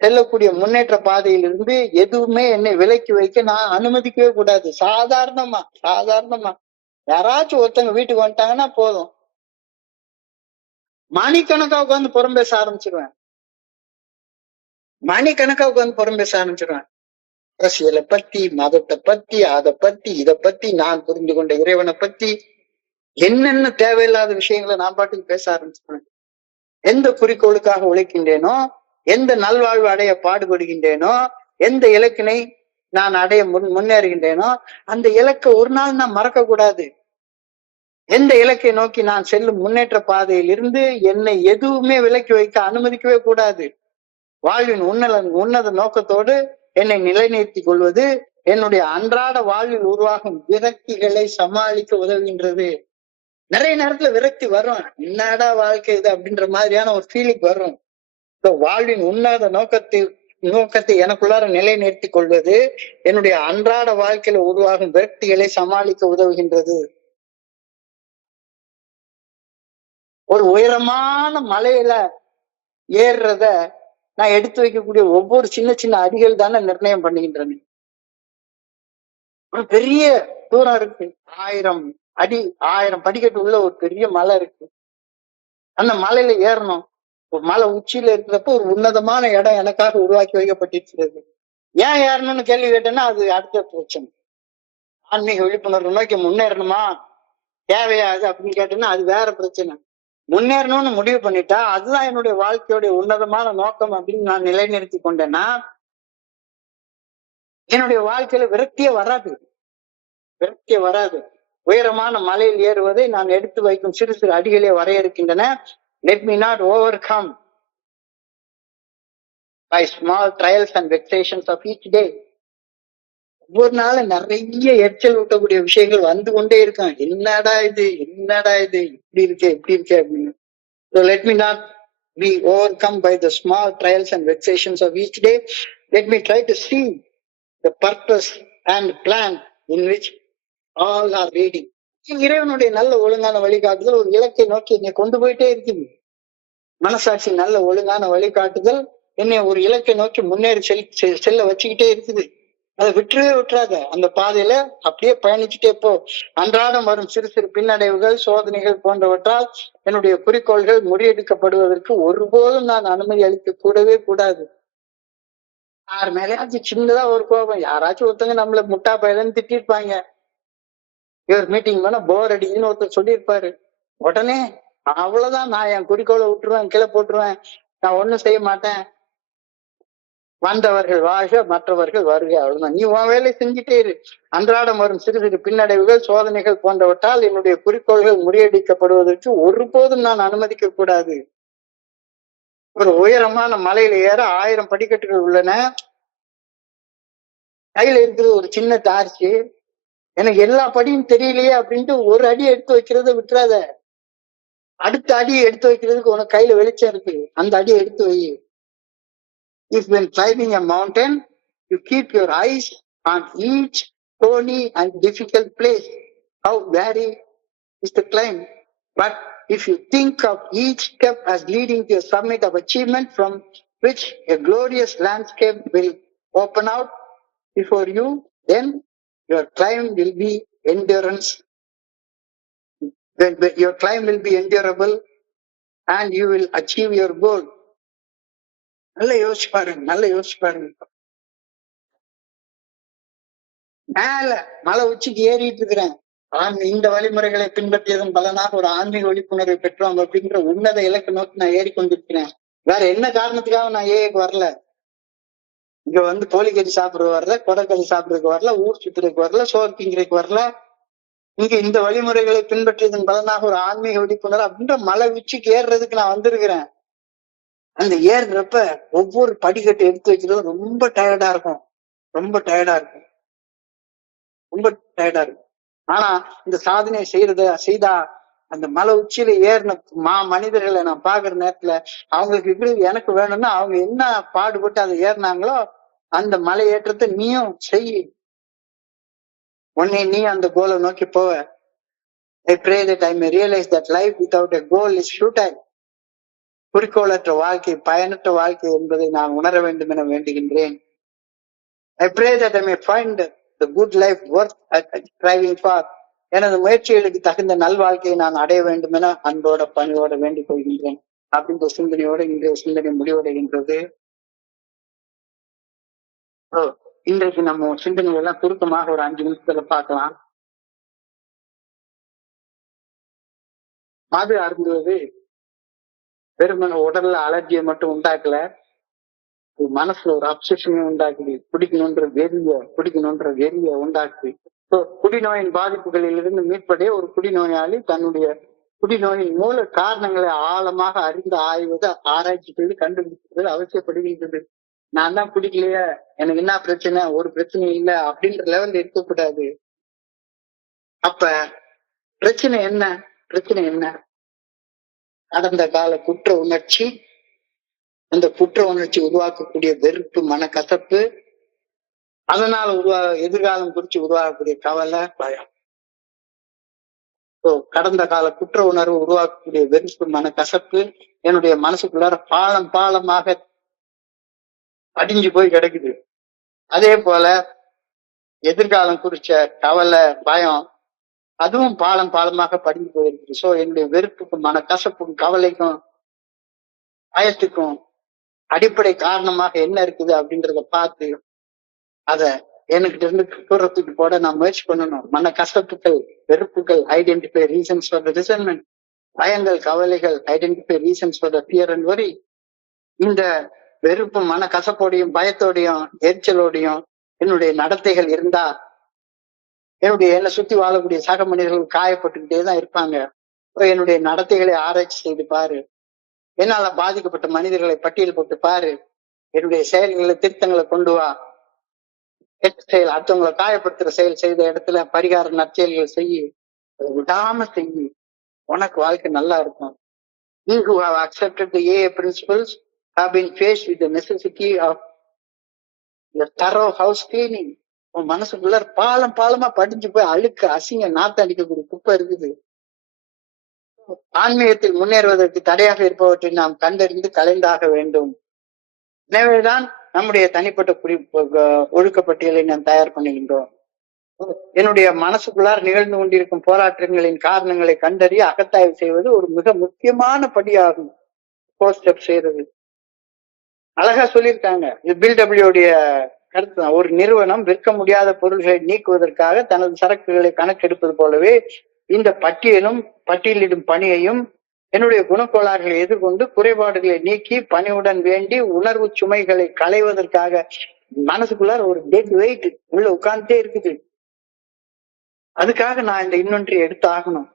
செல்லக்கூடிய முன்னேற்ற பாதையிலிருந்து எதுவுமே என்னை விலக்கி வைக்க நான் அனுமதிக்கவே கூடாது. சாதாரணமா யாராச்சும் ஒருத்தவங்க வீட்டுக்கு வந்துட்டாங்கன்னா போதும், மணிக்கணக்கா உட்காந்து புறம் பேச ஆரம்பிச்சிருவேன். அரசியலை பத்தி, மதத்தை பத்தி, அதை பத்தி, இதை பத்தி, நான் புரிந்து கொண்ட இறைவனை பத்தி, என்னென்ன தேவையில்லாத விஷயங்களை நான் பாட்டுக்கு பேச ஆரம்பிச்சிருவேன். எந்த குறிக்கோளுக்காக உழைக்கின்றேனோ, எந்த நல்வாழ்வு அடைய பாடுபடுகின்றேனோ, எந்த இலக்கினை நான் அடைய முன்னேறுகின்றேனோ அந்த இலக்கை ஒரு நாள் நான் மறக்க கூடாது. எந்த இலக்கை நோக்கி நான் செல்லும் முன்னேற்ற பாதையில் இருந்து என்னை எதுவுமே விலக்கி வைக்க அனுமதிக்கவே கூடாது. வாழ்வின் உன்னத நோக்கத்தோடு என்னை நிலைநிறுத்திக் கொள்வது என்னுடைய அன்றாட வாழ்வில் உருவாகும் விரக்திகளை சமாளிக்க உதவுகின்றது. நிறைய நேரத்துல விரக்தி வரும், என்னடா வாழ்க்கை இது அப்படின்ற மாதிரியான ஒரு ஃபீலிங் வரும். வாழ்வின் உன்னத நோக்கத்தை எனக்குள்ளார நிலைநிறுத்திக் கொள்வது என்னுடைய அன்றாட வாழ்க்கையில உருவாகும் விரக்திகளை சமாளிக்க உதவுகின்றது. ஒரு உயரமான மலையில ஏறுறத நான் எடுத்து வைக்கக்கூடிய ஒவ்வொரு சின்ன சின்ன அடிகள் தானே நிர்ணயம் பண்ணுகின்றன. ஒரு பெரிய தூரம் இருக்கு, 1000 அடி 1000 படிக்கட்டு உள்ள ஒரு பெரிய மலை இருக்கு. அந்த மலையில ஏறணும். ஒரு மலை உச்சியில இருக்கிறப்ப ஒரு உன்னதமான இடம் எனக்காக உருவாக்கி வைக்கப்பட்டிருக்கிறது. ஏன் ஏறணும்னு கேள்வி கேட்டேன்னா அது அடுத்த பிரச்சனை. ஆன்மீக விழிப்புணர்வு நோக்கி முன்னேறணுமா, தேவையாது அப்படின்னு கேட்டேன்னா அது வேற பிரச்சனை. முன்னேறணும்னு முடிவு பண்ணிட்டா அதுதான் என்னுடைய வாழ்க்கையுடைய உன்னதமான நோக்கம் அப்படின்னு நான் நிலைநிறுத்தி கொண்டேன்னா என்னுடைய வாழ்க்கையில விரக்தியே வராது. விரக்தியே வராது. உயரமான மலையில் ஏறுவதை நான் எடுத்து வைக்கும் சிறு சிறு அடிகளே வரையறுக்கின்றன. Let me not overcome by small trials and vexations of each day. ஒவ்வொரு நாளும் நிறைய எரிச்சல் ஊட்டக்கூடிய விஷயங்கள் வந்து கொண்டே இருக்கும். என்னடா இது இப்படி இருக்கே அப்படின்னு. So let me not be overcome by the small trials and vexations of each day. Let me try to see the purpose and plan in which all are leading. இறைவனுடைய நல்ல ஒழுங்கான வழிகாட்டுதல் ஒரு இலக்கை நோக்கி என்னை கொண்டு போயிட்டே இருக்குது. மனசாட்சி நல்ல ஒழுங்கான வழிகாட்டுதல் என்னை ஒரு இலக்கை நோக்கி முன்னேறி செல்ல வச்சுக்கிட்டே இருக்குது. அதை விட்டுறாத. அந்த பாதையில அப்படியே பயணிச்சுட்டே போ. அன்றாடம் வரும் சிறு சிறு பின்னடைவுகள், சோதனைகள் போன்றவற்றால் என்னுடைய குறிக்கோள்கள் முறியடிக்கப்படுவதற்கு ஒருபோதும் நான் அனுமதி அளிக்க கூடவே கூடாது. யார் மேலேயாச்சும் சின்னதா ஒரு கோபம், யாராச்சும் ஒருத்தங்க நம்மள முட்டா பயலன்னு திட்டிருப்பாங்க. இவர் மீட்டிங் பண்ண போர் அடிக்குன்னு ஒருத்தர் சொல்லியிருப்பாரு. உடனே அவ்வளவுதான், நான் என் குறிக்கோளை விட்டுருவேன், கீழே போட்டுருவேன், நான் ஒண்ணும் செய்ய மாட்டேன், வந்தவர்கள் வாழ்க மற்றவர்கள் வருக, அவ்வளவுதான். நீ உன் வேலை செஞ்சுட்டே இரு. அன்றாடம் வரும் சிறு சிறு பின்னடைவுகள், சோதனைகள் போன்றவற்றால் என்னுடைய குறிக்கோள்கள் முறியடிக்கப்படுவதற்கு ஒருபோதும் நான் அனுமதிக்க கூடாது. ஒரு உயரமான மலையில ஏற 1000 படிக்கட்டுகள் உள்ளன. கையில இருக்கிறது ஒரு சின்ன டார்ச்சு. எனக்கு எல்லா படியும் தெரியலையே அப்படின்ட்டு ஒரு அடி எடுத்து வைக்கிறத விட்டுறாத. அடுத்த அடியை எடுத்து வைக்கிறதுக்கு உனக்கு கையில வெளிச்சம் இருக்கு, அந்த அடியை எடுத்து வை. If when climbing a mountain, you keep your eyes on each stony and difficult place, how very is the climb. But if you think of each step as leading to a summit of achievement from which a glorious landscape will open out before you, then your climb will be endurance. Then your climb will be endurable and you will achieve your goal. நல்ல யோசிச்சு பாருங்க. மேல மலை உச்சிக்கு ஏறிட்டு இருக்கிறேன். இந்த வழிமுறைகளை பின்பற்றியதன் பலனாக ஒரு ஆன்மீக விழிப்புணர்வை பெற்றோம் அப்படிங்கிற உன்னத இலக்கு நோக்கி நான் ஏறிக்கொண்டிருக்கிறேன். வேற என்ன காரணத்துக்காக நான் ஏக்கு வரல. இங்க வந்து கோழிக்கறி சாப்பிடுறது வரல, கொடக்கறி சாப்பிடுறதுக்கு வரல, ஊர் சுத்துறதுக்கு வரல, சோறு திங்கிறதுக்கு வரல. இங்க இந்த வழிமுறைகளை பின்பற்றியதன் பலனாக ஒரு ஆன்மீக விழிப்புணர்வு அப்படின்ற மலை உச்சிக்கு ஏறுறதுக்கு நான் வந்திருக்கிறேன். அந்த ஏறுறப்ப ஒவ்வொரு படிக்கட்டு எடுத்து வைக்கிறது ரொம்ப டயர்டா இருக்கும். ஆனா இந்த சாதனை செய்தா அந்த மலை உச்சியில ஏறின மனிதர்களை நான் பாக்குற நேரத்துல அவங்களுக்கு இப்படி எனக்கு வேணும்னா அவங்க என்ன பாடுபட்டு அதை ஏறினாங்களோ அந்த மலை ஏற்றத்தை நீயும் செய். உன்னை நீ அந்த கோலை நோக்கி போவ. I pray that I may realize that life without a goal is futile. குறிக்கோளற்ற வாழ்க்கை பயனற்ற வாழ்க்கை என்பதை நான் உணர வேண்டும் என வேண்டுகின்றேன். I pray that I may find the good life worth striving for. எனது முயற்சிகளுக்கு தகுந்த நல்வாழ்க்கையை நான் அடைய வேண்டும் என அன்போட பணியோட வேண்டிக் கொள்கின்றேன் அப்படின்ற சிந்தனையோட இன்றைய சிந்தனை முடிவடைகின்றது. இன்றைக்கு நம்ம சிந்தனைகள் எல்லாம் சுருக்கமாக ஒரு 5 நிமிஷத்துல பார்க்கலாம். மது அருந்துவது வெறுமன உடல்ல அலர்ஜியை மட்டும் உண்டாக்கல, மனசுல ஒரு அப்சஷனையும் உண்டாக்குது. குடிக்கணுன்ற வெறிய உண்டாக்குது. குடிநோயின் பாதிப்புகளில் இருந்து மீட்பதே ஒரு குடிநோயாளி தன்னுடைய குடிநோயின் மூல காரணங்களை ஆழமாக அறிந்து ஆய்வது, ஆராய்ச்சி செய்து கண்டுபிடிக்கிறது அவசியப்படுகின்றது. நான் தான் குடிக்கலையா, எனக்கு என்ன பிரச்சனை, ஒரு பிரச்சனை இல்லை அப்படின்ற லெவல்ல இருக்கக்கூடாது. அப்ப பிரச்சனை என்ன? கடந்த கால குற்ற உணர்ச்சி, அந்த குற்ற உணர்ச்சி உருவாக்கக்கூடிய வெறுப்பு, மனக்கசப்பு, அதனால எதிர்காலம் குறித்து உருவாகக்கூடிய கவலை, பயம். கடந்த கால குற்ற உணர்வு உருவாக்கக்கூடிய வெறுப்பு மனக்கசப்பு என்னுடைய மனசுக்குள்ளார பாலம் பாலமாக படிஞ்சு போய் கிடக்குது. அதே போல எதிர்காலம் குறிச்ச கவலை, பயம் அதுவும் பாலம் பாலமாக படிஞ்சு போயிருக்கு. சோ என்னுடைய வெறுப்புக்கும் மனக்கசப்புக்கும் கவலைக்கும் பயத்துக்கும் அடிப்படை காரணமாக என்ன இருக்குது அப்படின்றத பார்த்து அத எனக்கு இருந்து தூரத்துக்கு போட நான் முயற்சி பண்ணணும். மன கசப்புகள், வெறுப்புகள், identify reasons for the resentment. பயங்கள், கவலைகள், identify reasons for the fear and worry. இந்த வெறுப்பு மன கசப்போடையும் பயத்தோடையும் எரிச்சலோடையும் என்னுடைய நடத்தைகள் இருந்தா என்னை சுத்தி வாழக்கூடிய சக மனிதர்கள் காயப்பட்டுக்கிட்டே தான் இருப்பாங்க. என்னுடைய நடத்தைகளை ஆராய்ச்சி செய்து பாரு. என்னால பாதிக்கப்பட்ட மனிதர்களை பட்டியல் போட்டு பாரு. என்னுடைய செயல்களை திருத்தங்களை கொண்டு வா. கெட்ட செயல், அடுத்தவங்களை காயப்படுத்துற செயல் செய்த இடத்துல பரிகார நற்செயல்கள் செய்யு. விடாம செய்யு. உனக்கு வாழ்க்கை நல்லா இருக்கும். You who have accepted the AA principles have been faced with the necessity of the thorough house cleaning. உன் மனசுக்குள்ள பாலம் பாலமா படிஞ்சு போய் அழுக்க அசிங்க நாத்த அடிக்கக்கூடிய குப்பை இருக்குது. ஆன்மீகத்தில் முன்னேறுவதற்கு தடையாக இருப்பவற்றை நாம் கண்டறிந்து கலைந்தாக வேண்டும். எனவேதான் நம்முடைய தனிப்பட்ட ஒழுக்கப்பட்டியலை நாம் தயார் பண்ணுகின்றோம். என்னுடைய மனசுக்குள்ளார் நிகழ்ந்து கொண்டிருக்கும் போராட்டங்களின் காரணங்களை கண்டறிய அகத்தாய்வு செய்வது ஒரு மிக முக்கியமான படியாகும். செய்யறது அழகா சொல்லியிருக்காங்க. இது பில்டபிள்யூடைய கருத்து. ஒரு நிறுவனம் விற்க முடியாத பொருள்களை நீக்குவதற்காக தனது சரக்குகளை கணக்கெடுப்பது போலவே இந்த பட்டியலிடும் பணியையும் என்னுடைய குணக்கோளாறுகளை எதிர்கொண்டு குறைபாடுகளை நீக்கி பணியுடன் வேண்டி உணர்வு சுமைகளை களைவதற்காக மனசுக்குள்ளார ஒரு டெட் வெயிட் உள்ள உட்கார்ந்துட்டே இருக்குது. அதுக்காக நான் இந்த இன்னொன்றை எடுத்தாகணும்.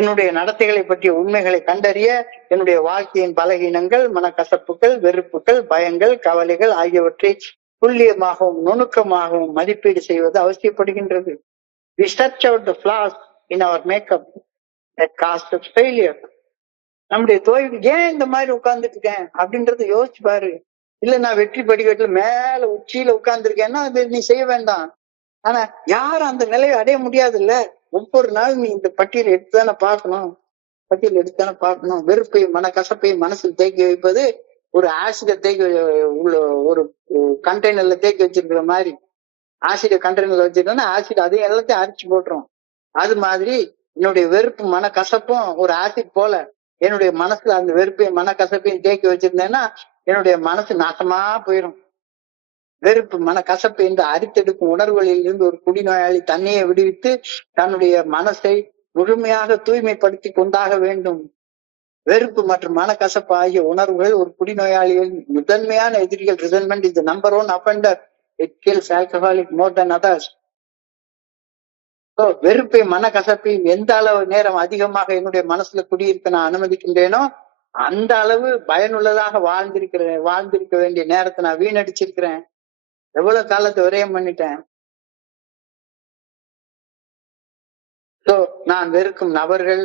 என்னுடைய நடத்தைகளை பற்றிய உண்மைகளை கண்டறிய என்னுடைய வாழ்க்கையின் பலகீனங்கள், மனக்கசப்புகள், வெறுப்புகள், பயங்கள், கவலைகள் ஆகியவற்றை துல்லியமாகவும் நுணுக்கமாகவும் மதிப்பீடு செய்வது அவசியப்படுகின்றது. We search out the flaws in our makeup that caused us failure. நம்முடைய தோய்வு ஏன் இந்த மாதிரி உட்கார்ந்துட்டு இருக்கேன் அப்படின்றத யோசிச்சு பாரு. இல்ல நான் வெற்றி படிக்கட்டுல மேல உச்சியில உட்கார்ந்துருக்கேன்னா அது நீ செய்ய வேண்டாம். ஆனா யாரும் அந்த நிலையை அடைய முடியாது இல்ல. ஒவ்வொரு நாள் நீ இந்த பட்டியல் எடுத்துதானே பார்க்கணும். வெறுப்பையும் மனக்கசப்பையும் மனசில் தேக்கி வைப்பது ஒரு ஆசிட தேக்கி உள்ள ஒரு கண்டெய்னர்ல தேக்கி வச்சிருக்கிற மாதிரி. ஆசிட கண்டெய்னர்ல வச்சிருக்கோம்னா ஆசிட் அதையும் எல்லாத்தையும் அரிச்சு போட்டுரும். அது மாதிரி என்னுடைய வெறுப்பு மனக்கசப்பும் ஒரு ஆசிட் போல என்னுடைய மனசுல அந்த வெறுப்பையும் மனக்கசப்பையும் தேக்கி வச்சிருந்தேன்னா என்னுடைய மனசு நாசமா போயிடும். வெறுப்பு மனக்கசப்பு என்று அரித்தெடுக்கும் உணர்வுகளில் இருந்து ஒரு குடிநோயாளி தன்னையே விடுவித்து தன்னுடைய மனசை முழுமையாக தூய்மைப்படுத்தி கொண்டாக வேண்டும். வெறுப்பு மற்றும் மனக்கசப்பு ஆகிய உணர்வுகள் ஒரு குடிநோயாளிகளின் முதன்மையான எதிரிகள். Resentment is the number 1 offender. It kills alcoholic more than others. வெறுப்பை மனக்கசப்பையும் எந்த அளவு நேரம் அதிகமாக என்னுடைய மனசுல குடியிருக்க நான் அனுமதிக்கின்றேனோ அந்த அளவு பயனுள்ளதாக வாழ்ந்திருக்க வேண்டிய நேரத்தை நான் வீணடிச்சிருக்கிறேன். எவ்வளவு காலத்தை விரயம் பண்ணிட்டேன். நான் வெறுக்கும் நபர்கள்,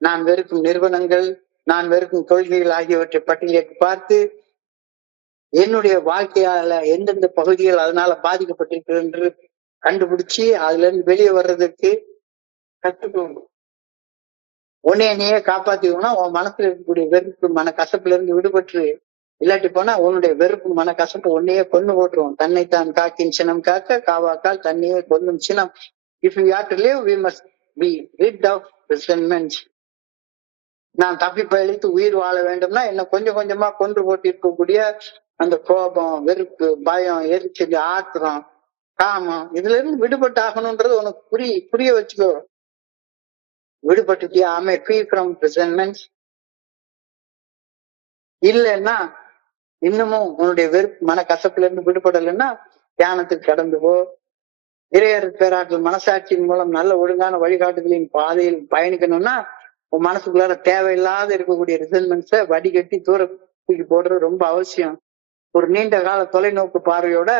நான் வெறுக்கும் நிறுவனங்கள், நான் வெறுக்கும் கொள்கைகள் ஆகியவற்றை பட்டியலிட்டு பார்த்து என்னுடைய வாழ்க்கையால எந்தெந்த பகுதிகள் அதனால பாதிக்கப்பட்டிருக்கிறது என்று கண்டுபிடிச்சு அதுல இருந்து வெளியே வர்றதுக்கு கத்துக்கணும். உன்னையே காப்பாத்திக்கணும்னா உன் மனசுல இருக்கக்கூடிய வெறுப்பு மனக்கசப்புல இருந்து விடுபட்டு, இல்லாட்டி போனா உன்னுடைய வெறுப்பு மனக்கசப்பு உன்னையே கொண்டு போட்டுருவோம். தன்னைத்தான் காக்கின் சினம் காக்க காவாக்கால் தன்னையே கொல்லும் சினம். If you have to live we must be rid of resentment. நான் தப்பி பழித்து உயிர் வாழ வேண்டும்னா என்ன கொஞ்சம் கொஞ்சமா கொன்று போட்டு இருக்கக்கூடிய அந்த கோபம், வெறுப்பு, பயம், எரிச்சல், ஆத்திரம், காமம் இதுல இருந்து விடுபட்டு ஆகணும்ன்றது உனக்கு புரிய வச்சுக்கோ. விடுபட்டுட்டியா? ஆமே ஃப்ரீ ஃப்ரம் ரிசன்மென்ட். இல்லைன்னா இன்னமும் உன்னுடைய வெறுப்பு மனக்கசப்புல இருந்து விடுபடலைன்னா தியானத்துக்கு கடந்து போ. இறையர் பேராற்றல் மனசாட்சியின் மூலம் நல்ல ஒழுங்கான வழிகாட்டுதலின் பாதையில் பயணிக்கணும்னா உன் மனசுக்குள்ளார தேவையில்லாத இருக்கக்கூடிய ரிசல்மெண்ட்ஸை வடிகட்டி தூக்கி போடுறது ரொம்ப அவசியம். ஒரு நீண்ட கால தொலைநோக்கு பார்வையோட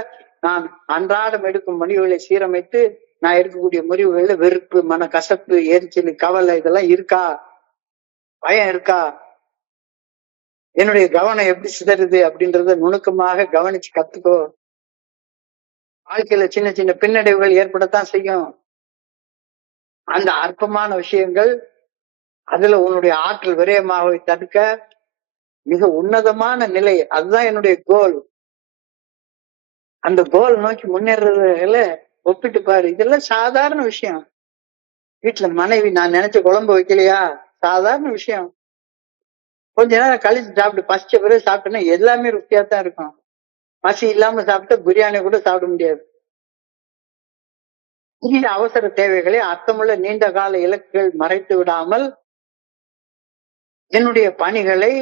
நான் அன்றாடம் எடுக்கும் முடிவுகளை சீரமைத்து நான் எடுக்கக்கூடிய முடிவுகள்ல வெறுப்பு, மனக்கசப்பு, எரிச்சல், கவலை இதெல்லாம் இருக்கா? பயம் இருக்கா? என்னுடைய கவனம் எப்படி சிதறுது அப்படின்றத நுணுக்கமாக கவனிச்சு கத்துக்கோ. வாழ்க்கையில சின்ன சின்ன பின்னடைவுகள் ஏற்படத்தான் செய்யும். அந்த அற்பமான விஷயங்கள், அதுல உன்னுடைய ஆற்றல் விரயமாக தடுக்க மிக உன்னதமான நிலை, அதுதான் என்னுடைய கோல். அந்த கோல் நோக்கி முன்னேறதுல ஒப்பிட்டு பாரு. இதெல்லாம் சாதாரண விஷயம். வீட்டுல மனைவி நான் நினைச்ச குழம்பு வைக்கலையா, சாதாரண விஷயம். கொஞ்ச நேரம் கழிச்சு சாப்பிட்டு பசிச்ச பிறகு சாப்பிட்டேன்னா எல்லாமே ருசியா தான் இருக்கும். பசி இல்லாம சாப்பிட்டா பிரியாணி கூட சாப்பிட முடியாது. சிறிய அவசர தேவைகளை அர்த்தமுள்ள நீண்ட கால இலக்குகள் மறைத்து விடாமல் என்னுடைய பணிகளை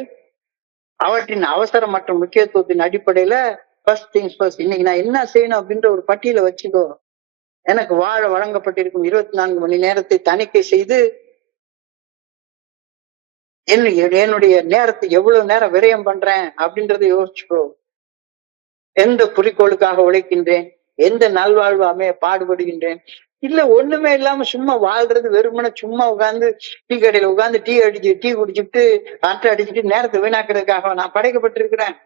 அவற்றின் அவசரம் மற்றும் முக்கியத்துவத்தின் அடிப்படையில ஃபர்ஸ்ட் திங்ஸ் ஃபர்ஸ்ட், இன்னைக்கு நான் என்ன செய்யணும் அப்படின்ற ஒரு பட்டியலை வச்சுக்கோ. எனக்கு வாழ வழங்கப்பட்டிருக்கும் 24 மணி நேரத்தை தணிக்கை செய்து என்னுடைய நேரத்தை எவ்வளவு நேரம் விரயம் பண்றேன் அப்படின்றத யோசிச்சுக்கோ. எந்த குறிக்கோளுக்காக உழைக்கின்றேன், எந்த நல்வாழ்வு அமைய பாடுபடுகின்றேன். இல்ல ஒண்ணுமே இல்லாம சும்மா வாழ்றது, வெறுமனே சும்மா உட்கார்ந்து டீ கடையில உட்கார்ந்து டீ குடிச்சுட்டு அரட்டை அடிச்சுட்டு நேரத்தை வீணாக்குறதுக்காக நான் படைக்கப்பட்டிருக்கிறேன்.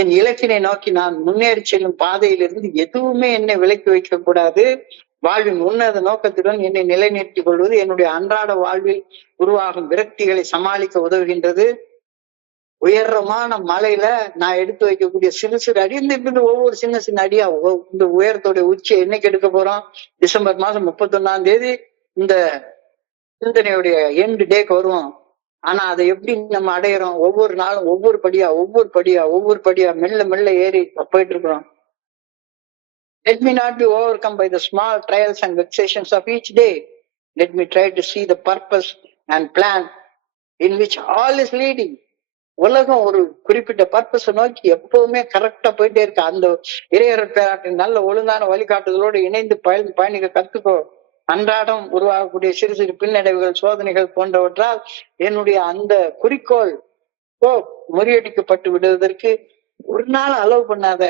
என் இலக்கினை நோக்கி நான் முன்னேறி செல்லும் பாதையிலிருந்து எதுவுமே என்னை விலக்கி வைக்க கூடாது. வாழ்வின் உன்னத நோக்கத்துடன் என்னை நிலைநிறுத்திக் கொள்வது என்னுடைய அன்றாட வாழ்வில் உருவாகும் விரக்திகளை சமாளிக்க உதவுகின்றது. உயரமான மலையில நான் எடுத்து வைக்கக்கூடிய சிறு சிறு அடி, இந்த ஒவ்வொரு சின்ன சின்ன அடியா இந்த உயரத்தோட உச்சியை என்னைக்கு எடுக்க போறோம்? டிசம்பர் மாசம் 31 இந்த சிந்தனையுடைய எண்டு டேக்கு வருவோம். ஆனா அதை எப்படி நம்ம அடையிறோம்? ஒவ்வொரு நாளும் ஒவ்வொரு படியா மெல்ல மெல்ல ஏறி போயிட்டு இருக்கிறோம். Let me not be overcome by the small trials and vexations of each day. Let me try to see the purpose and plan in which all is leading. உலகம் ஒரு குறிப்பிட்ட பர்பஸ் நோக்கி எப்பவுமே கரெக்டா போயிட்டே இருக்கு. அந்த இறையர் பேராட்டின் நல்ல ஒழுங்கான வழிகாட்டுதலோடு இணைந்து பயணிக்க கத்துக்கோ. அன்றாடம் உருவாகக்கூடிய சிறு சிறு பின்னடைவுகள், சோதனைகள் போன்றவற்றால் என்னுடைய அந்த குறிக்கோள் முறியடிக்கப்பட்டு விடுவதற்கு ஒரு நாள் அலோவ் பண்ணாத.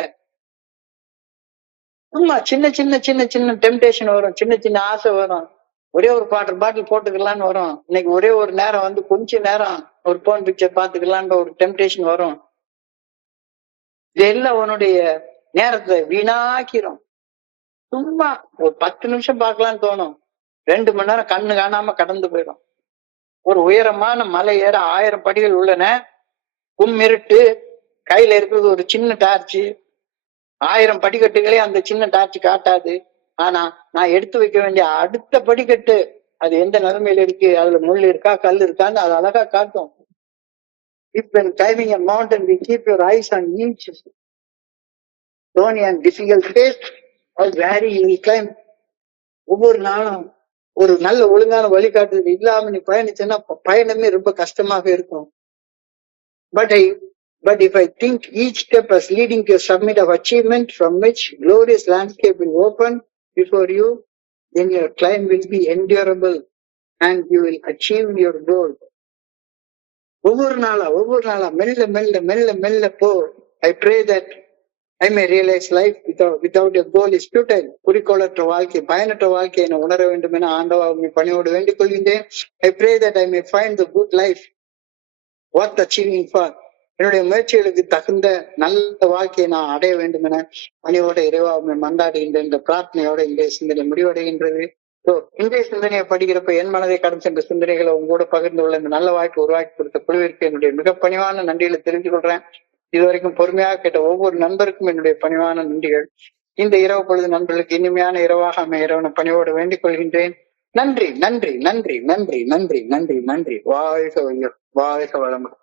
சும்மா சின்ன சின்ன சின்ன சின்ன டெம்டேஷன் வரும், சின்ன சின்ன ஆசை வரும். ஒரே ஒரு பாட்டில் போட்டுக்கலான்னு வரும். இன்னைக்கு ஒரே ஒரு நேரம் கொஞ்ச நேரம் ஒரு போன் பிக்சர் பாத்துக்கலான்ற ஒரு டெம்டேஷன் வரும். இதெல்லாம் உன்னுடைய நேரத்தை வீணாக்கிறோம். சும்மா ஒரு 10 நிமிஷம் பார்க்கலான்னு தோணும், 2 மணி நேரம் கண்ணு காணாம கடந்து போயிடும். ஒரு உயரமான மலை ஏற 1000 படிகள் உள்ளன. கும்மிருட்டு, கையில இருக்கிறது ஒரு சின்ன டார்ச்சு. 1000 படிக்கட்டுகளே அந்த சின்ன டார்ச் காட்டாது. ஆனா நான் எடுத்து வைக்க வேண்டிய அடுத்த படிக்கட்டு அது எந்த நிலைமையில இருக்கு, அதுல முள் இருக்கா கல் இருக்கான்னு அது அழகா காட்டும். If when climbing a mountain we keep your eyes on each stony and difficult place, or where you will climb. ஒவ்வொரு நாளும் ஒரு நல்ல ஒழுங்கான வழிகாட்டுதல் இல்லாம நீ பயணிச்சேன்னா பயணமே ரொம்ப கஷ்டமாக இருக்கும். But if I think each step as leading to a summit of achievement from which glorious landscape will open before you, then your climb will be endurable and you will achieve your goal. ஒவ்வொரு நாளா மெல்ல மெல்ல மெல்ல மெல்ல போ. I pray that I may realize life without a goal is futile. குறிக்கோளற்ற வாழ்க்கை, பயனற்ற வாழ்க்கையை நான் உணர வேண்டும் என ஆண்டவா உம்மை பணியோடு வேண்டிக் கொள்கின்றேன். I pray that I may find the good life worth achieving for. என்னுடைய முயற்சிகளுக்கு தகுந்த நல்ல வாழ்க்கையை நான் அடைய வேண்டும் என பணியோட இறைவா உம்மை மன்றாடுகின்ற இந்த பிரார்த்தனையோட இன்றைய சிந்தனை முடிவடைகின்றது. இன்றைய சிந்தனையை படிக்கிறப்ப என் மனதை கடந்து சென்ற சிந்தனைகளை உங்களோட பகிர்ந்து கொள்ள இந்த நல்ல வாய்ப்பு உருவாக்கி கொடுத்த குழுவிற்கு என்னுடைய மிக பணிவான நன்றிகளை தெரிந்து கொள்றேன். இதுவரைக்கும் பொறுமையாக கேட்ட ஒவ்வொரு நண்பருக்கும் என்னுடைய பணிவான நன்றிகள். இந்த இரவு பொழுது நண்பர்களுக்கு இனிமையான இரவாக அமைய இறைவனை பணியோடு வேண்டிக் கொள்கின்றேன். நன்றி நன்றி நன்றி நன்றி நன்றி நன்றி நன்றி. வாழ்க வளமுடன்.